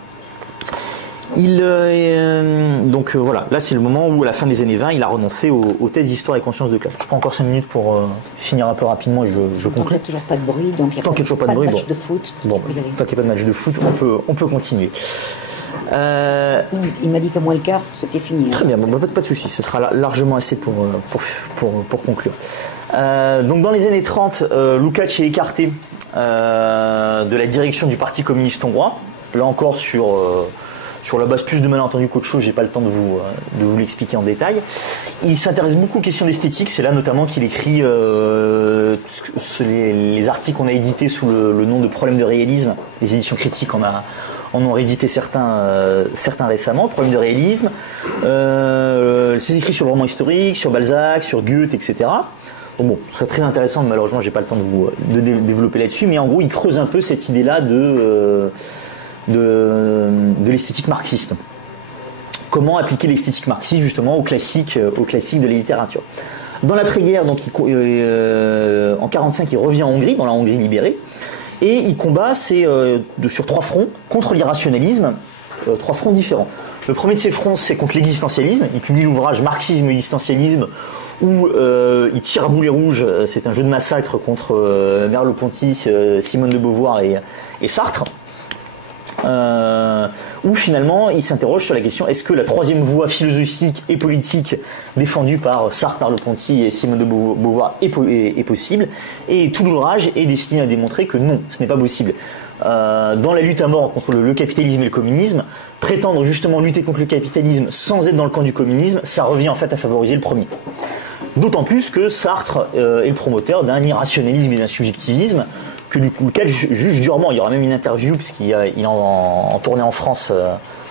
Donc voilà, là c'est le moment où à la fin des années 20 il a renoncé aux thèses d'histoire et conscience de classe. Je prends encore 5 minutes pour finir un peu rapidement et je conclue. Tant qu'il n'y a toujours pas de bruit, donc il n'y a tant qu'il n'y a toujours pas de bruit, match de foot. Bon, tant qu'il n'y a pas de match de foot, on peut continuer. Il m'a dit qu'à moins le quart, c'était fini. Très bien, bon, pas de souci, ce sera largement assez pour conclure. Donc dans les années 30, Lukács est écarté de la direction du Parti communiste hongrois. Là encore sur la base plus de malentendus qu'autre chose, j'ai pas le temps de vous l'expliquer en détail. Il s'intéresse beaucoup aux questions d'esthétique, c'est là notamment qu'il écrit les articles qu'on a édités sous le nom de Problèmes de réalisme. Les éditions critiques en ont réédité certains récemment. Problèmes de réalisme, ses écrits sur le roman historique, sur Balzac, sur Goethe, etc. Donc bon, ce serait très intéressant, mais malheureusement j'ai pas le temps de développer là-dessus, mais en gros il creuse un peu cette idée-là de l'esthétique marxiste. Comment appliquer l'esthétique marxiste justement aux classiques de la littérature. Dans l'après-guerre, donc en 1945, il revient en Hongrie, dans la Hongrie libérée, et il combat sur 3 fronts contre l'irrationalisme, 3 fronts différents. Le premier de ces fronts, c'est contre l'existentialisme. Il publie l'ouvrage Marxisme et existentialisme, où il tire à boulet rouge. C'est un jeu de massacre contre Merleau-Ponty, Simone de Beauvoir et Sartre. Où finalement il s'interroge sur la question: est-ce que la troisième voie philosophique et politique défendue par Sartre, Merleau-Ponty et Simone de Beauvoir est possible? Et tout l'ouvrage est destiné à démontrer que non, ce n'est pas possible. Dans la lutte à mort contre le capitalisme et le communisme, prétendre justement lutter contre le capitalisme sans être dans le camp du communisme, ça revient en fait à favoriser le premier. D'autant plus que Sartre est le promoteur d'un irrationalisme et d'un subjectivisme que Lukács juge durement. Il y aura même une interview, puisqu'il en tournait en France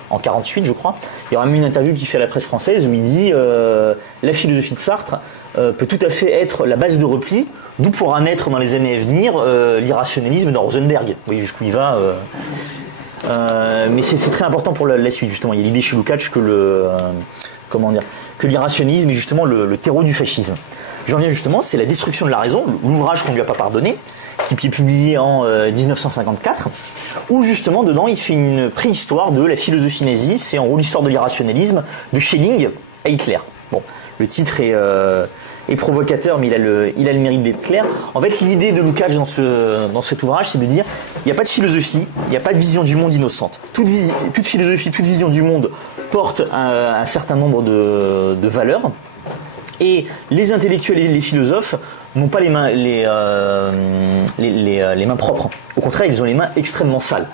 en 48, je crois. Il y aura même une interview qu'il fait à la presse française où il dit la philosophie de Sartre peut tout à fait être la base de repli, d'où pourra naître dans les années à venir l'irrationalisme dans Rosenberg. Vous voyez jusqu'où il va. Mais c'est très important pour la suite, justement. Il y a l'idée chez Lukács que l'irrationalisme est justement le terreau du fascisme. J'en viens justement, c'est la destruction de la raison, l'ouvrage qu'on ne lui a pas pardonné, qui est publié en 1954, où justement dedans il fait une préhistoire de la philosophie nazie. C'est en gros l'histoire de l'irrationalisme de Schelling à Hitler. Bon, le titre est provocateur, mais il a le mérite d'être clair. En fait, l'idée de Lukács dans cet ouvrage, c'est de dire il n'y a pas de philosophie, il n'y a pas de vision du monde innocente. Toute philosophie, toute vision du monde porte un certain nombre de valeurs. Et les intellectuels et les philosophes n'ont pas les mains propres. Au contraire, ils ont les mains extrêmement sales.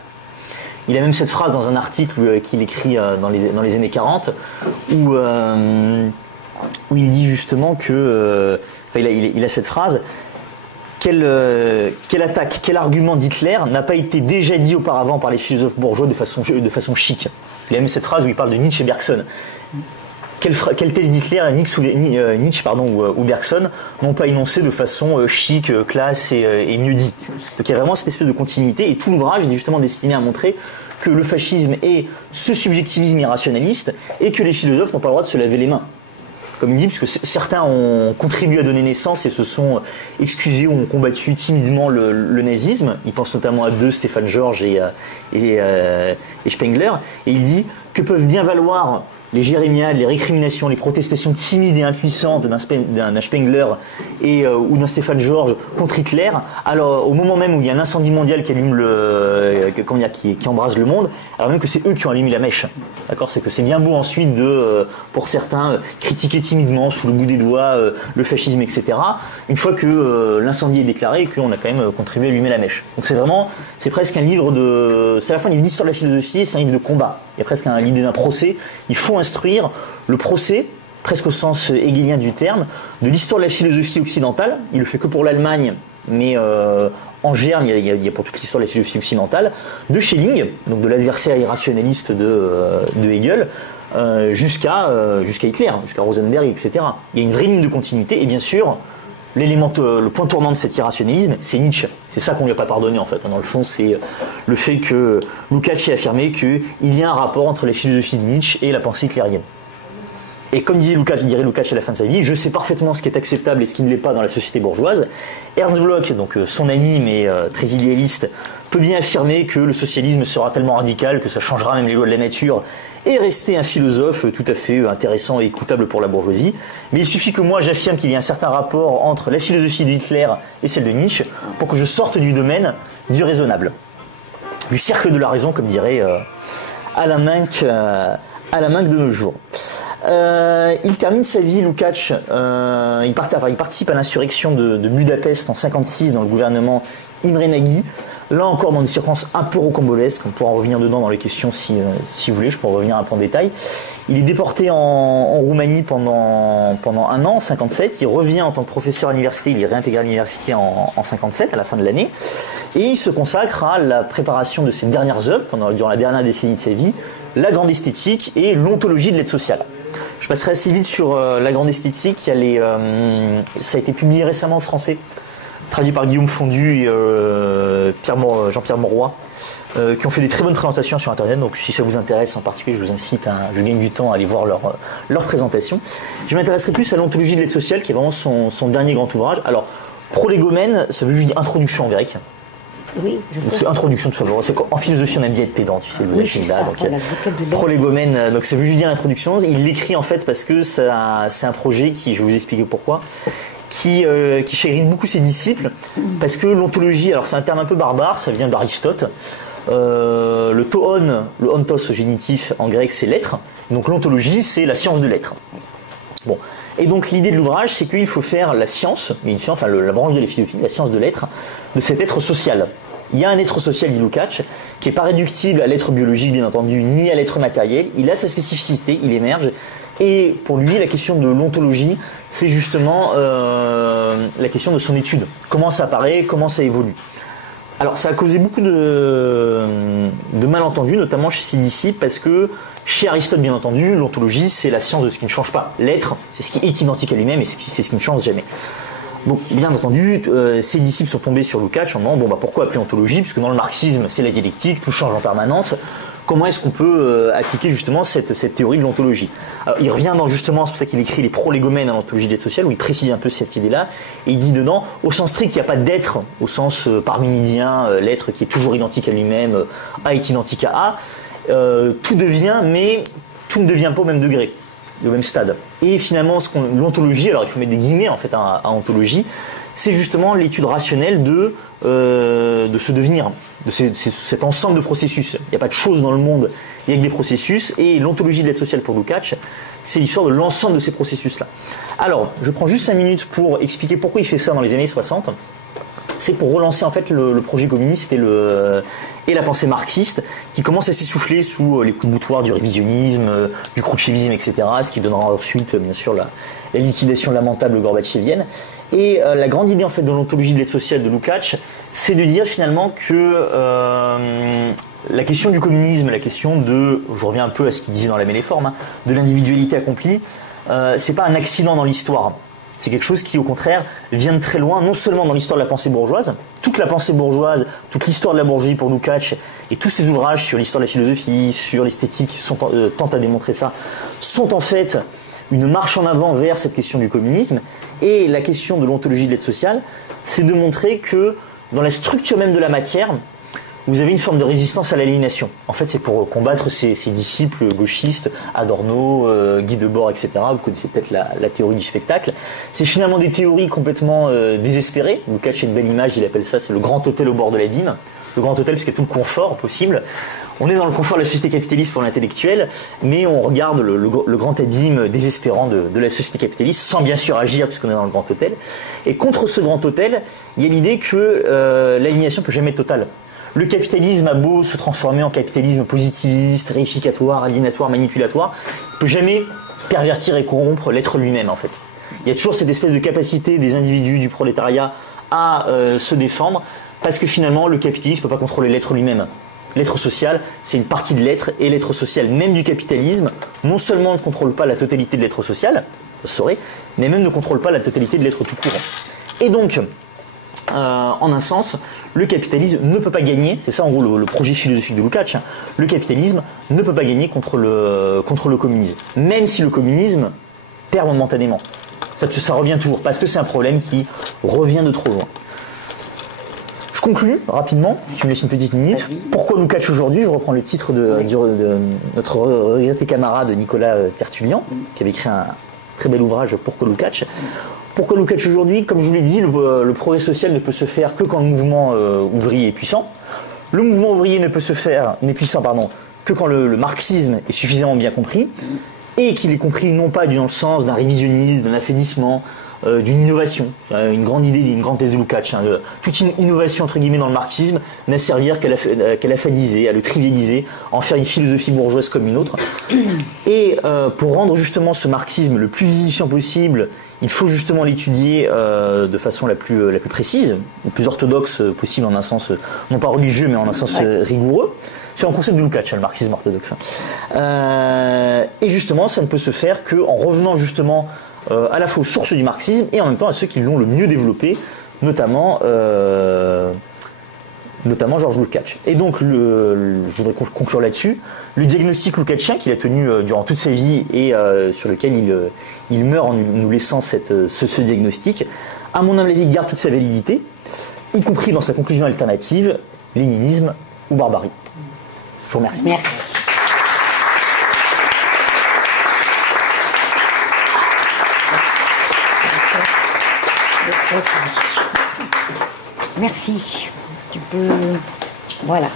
Il a même cette phrase dans un article qu'il écrit dans les années 40 où il dit justement que il a cette phrase: quelle attaque, quel argument d'Hitler n'a pas été déjà dit auparavant par les philosophes bourgeois de façon chic. Il a même cette phrase où il parle de Nietzsche et Bergson. Quelle thèse d'Hitler, Nietzsche ou Bergson n'ont pas énoncé de façon chic, classe et mieux dit. Donc il y a vraiment cette espèce de continuité, et tout l'ouvrage est justement destiné à montrer que le fascisme est ce subjectivisme irrationaliste et que les philosophes n'ont pas le droit de se laver les mains. Comme il dit, puisque certains ont contribué à donner naissance et se sont excusés ou ont combattu timidement le nazisme. Il pense notamment à Stéphane Georges et Spengler. Et il dit que peuvent bien valoir les jérémiades, les récriminations, les protestations timides et impuissantes d'un Spengler ou d'un Stéphane Georges contre Hitler, alors au moment même où il y a un incendie mondial qui qui embrase le monde, alors même que c'est eux qui ont allumé la mèche. D'accord, c'est que c'est bien beau ensuite pour certains, critiquer timidement sous le bout des doigts le fascisme, etc. Une fois que l'incendie est déclaré et qu'on a quand même contribué à allumer la mèche. Donc c'est presque un livre c'est à la fois une histoire de la philosophie et c'est un livre de combat. Il y a presque l'idée d'un procès. Il faut instruire le procès, presque au sens hegelien du terme, de l'histoire de la philosophie occidentale. Il le fait que pour l'Allemagne, mais en germe, il y a pour toute l'histoire de la philosophie occidentale, de Schelling, donc de l'adversaire irrationaliste de Hegel, jusqu'à Hitler, jusqu'à Rosenberg, etc. Il y a une vraie ligne de continuité, et bien sûr, le point tournant de cet irrationalisme, c'est Nietzsche. C'est ça qu'on lui a pas pardonné en fait. Dans le fond, c'est le fait que Lukács ait affirmé qu'il y a un rapport entre la philosophie de Nietzsche et la pensée hitlérienne. Et comme dirait Lukács à la fin de sa vie, je sais parfaitement ce qui est acceptable et ce qui ne l'est pas dans la société bourgeoise. Ernst Bloch, donc son ami mais très idéaliste, peut bien affirmer que le socialisme sera tellement radical que ça changera même les lois de la nature et rester un philosophe tout à fait intéressant et écoutable pour la bourgeoisie. Mais il suffit que moi j'affirme qu'il y a un certain rapport entre la philosophie de Hitler et celle de Nietzsche pour que je sorte du domaine du raisonnable, du cercle de la raison, comme dirait Alain Menck de nos jours. Il termine sa vie, Lukács, il participe à l'insurrection de Budapest en 1956 dans le gouvernement Imre Nagy. Là encore dans des circonstances un peu rocambolesques, on pourra en revenir dedans dans les questions si vous voulez, je pourrais revenir un peu en détail. Il est déporté en Roumanie pendant un an, en 57, il revient en tant que professeur à l'université, il est réintégré à l'université en 57, à la fin de l'année, et il se consacre à la préparation de ses dernières œuvres, durant la dernière décennie de sa vie, la grande esthétique et l'ontologie de l'aide sociale. Je passerai assez vite sur la grande esthétique, ça a été publié récemment en français, traduit par Guillaume Fondu et Jean-Pierre Mauroy, qui ont fait des très bonnes présentations sur Internet. Donc si ça vous intéresse en particulier, je vous incite, je gagne du temps à aller voir leur présentation. Je m'intéresserai plus à l'ontologie de l'aide sociale, qui est vraiment son dernier grand ouvrage. Alors, prolégomène, ça veut juste dire introduction en grec. Oui, je sais. C'est introduction tout simplement. En philosophie, on aime bien être pédant, tu sais, oui, c'est ça, prolégomène, donc ça veut juste dire l'introduction. Il l'écrit en fait parce que c'est un projet qui, je vais vous expliquer pourquoi, qui chagrine beaucoup ses disciples, parce que l'ontologie, alors c'est un terme un peu barbare, ça vient d'Aristote. Le toon, le ontos au génitif en grec, c'est l'être. Donc l'ontologie, c'est la science de l'être. Bon. Et donc l'idée de l'ouvrage, c'est qu'il faut faire la science, la branche de la philosophie, la science de l'être, de cet être social. Il y a un être social, dit Lukács, qui n'est pas réductible à l'être biologique, bien entendu, ni à l'être matériel. Il a sa spécificité, il émerge. Et pour lui, la question de l'ontologie, c'est justement la question de son étude. Comment ça apparaît, comment ça évolue. Alors ça a causé beaucoup de malentendus, notamment chez ses disciples, parce que chez Aristote, bien entendu, l'ontologie, c'est la science de ce qui ne change pas. L'être, c'est ce qui est identique à lui-même et c'est ce qui ne change jamais. Donc, bien entendu, ses disciples sont tombés sur Lukács en demandant pourquoi appeler ontologie, puisque dans le marxisme, c'est la dialectique, tout change en permanence. Comment est-ce qu'on peut appliquer justement cette théorie de l'ontologie? Alors, il revient justement, c'est pour ça qu'il écrit les prolégomènes à l'ontologie de l'aide sociale, où il précise un peu cette idée-là, et il dit dedans, au sens strict, il n'y a pas d'être, au sens parménidien, l'être qui est toujours identique à lui-même, A est identique à A, tout devient, mais tout ne devient pas au même degré, au même stade. Et finalement, l'ontologie, alors il faut mettre des guillemets en fait à ontologie, c'est justement l'étude rationnelle de ce devenir, de cet ensemble de processus. Il n'y a pas de choses dans le monde, il n'y a que des processus, et l'ontologie de l'aide sociale pour Lukács, c'est l'histoire de l'ensemble de ces processus-là. Alors, je prends juste 5 minutes pour expliquer pourquoi il fait ça dans les années 60. C'est pour relancer en fait le projet communiste et la pensée marxiste qui commence à s'essouffler sous les coups de boutoir du révisionnisme, du khrouchtchevisme, etc. Ce qui donnera ensuite, bien sûr, la liquidation lamentable gorbatchevienne. Et la grande idée en fait de l'ontologie de l'aide sociale de Lukács, c'est de dire finalement que la question du communisme, la question je reviens un peu à ce qu'il disait dans La Belle et Forme, de l'individualité accomplie, c'est pas un accident dans l'histoire. C'est quelque chose qui, au contraire, vient de très loin, non seulement dans l'histoire de la pensée bourgeoise, toute la pensée bourgeoise, toute l'histoire de la bourgeoisie pour Lukács, et tous ses ouvrages sur l'histoire de la philosophie, sur l'esthétique, tentent à démontrer ça, sont en fait une marche en avant vers cette question du communisme. Et la question de l'ontologie de l'aide sociale, c'est de montrer que dans la structure même de la matière, vous avez une forme de résistance à l'aliénation. En fait, c'est pour combattre ces disciples gauchistes, Adorno, Guy Debord, etc. Vous connaissez peut-être la théorie du spectacle. C'est finalement des théories complètement désespérées. Lukács a une belle image, il appelle ça, c'est le grand hôtel au bord de l'abîme. Le grand hôtel, parce qu'il y a tout le confort possible. On est dans le confort de la société capitaliste pour l'intellectuel, mais on regarde le grand abîme désespérant de la société capitaliste, sans bien sûr agir, puisqu'on est dans le grand hôtel. Et contre ce grand hôtel, il y a l'idée que l'aliénation peut jamais être totale. Le capitalisme a beau se transformer en capitalisme positiviste, réificatoire, aliénatoire, manipulatoire, il peut jamais pervertir et corrompre l'être lui-même, en fait. Il y a toujours cette espèce de capacité des individus, du prolétariat, à se défendre, parce que finalement, le capitalisme ne peut pas contrôler l'être lui-même. L'être social, c'est une partie de l'être, et l'être social, même du capitalisme, non seulement ne contrôle pas la totalité de l'être social, ça se saurait, mais même ne contrôle pas la totalité de l'être tout court. Et donc, en un sens, le capitalisme ne peut pas gagner, c'est ça en gros le projet philosophique de Lukács, le capitalisme ne peut pas gagner contre le communisme, même si le communisme perd momentanément. Ça revient toujours, parce que c'est un problème qui revient de trop loin. Je conclue rapidement, si tu me laisses une petite minute. Pourquoi Lukács aujourd'hui? Je reprends le titre de notre regretté camarade Nicolas Tertullian, qui avait écrit un très bel ouvrage Pourquoi Lukács. Pourquoi Lukács aujourd'hui? Comme je vous l'ai dit, le progrès social ne peut se faire que quand le mouvement ouvrier est puissant. Le mouvement ouvrier n'est puissant que quand le marxisme est suffisamment bien compris, et qu'il est compris non pas dans le sens d'un révisionnisme, d'un affaiblissement, d'une innovation. Une grande idée, une grande thèse de Lukács. Toute innovation, entre guillemets, dans le marxisme n'a servir qu'à l'affadiser, à le trivialiser, à en faire une philosophie bourgeoise comme une autre. Et pour rendre justement ce marxisme le plus vivifiant possible, il faut justement l'étudier de façon la plus précise, le plus orthodoxe possible, en un sens, non pas religieux, mais en un sens rigoureux. C'est un concept de Lukács, le marxisme orthodoxe. Et justement, ça ne peut se faire qu'en revenant justement à la fois aux sources du marxisme et en même temps à ceux qui l'ont le mieux développé, notamment Georges Lukács. Et donc, je voudrais conclure là-dessus, le diagnostic lukácsien qu'il a tenu durant toute sa vie et sur lequel il meurt en nous laissant ce diagnostic, à mon humble avis, garde toute sa validité, y compris dans sa conclusion alternative, léninisme ou barbarie. Je vous remercie. Merci. Merci. Tu peux... Voilà.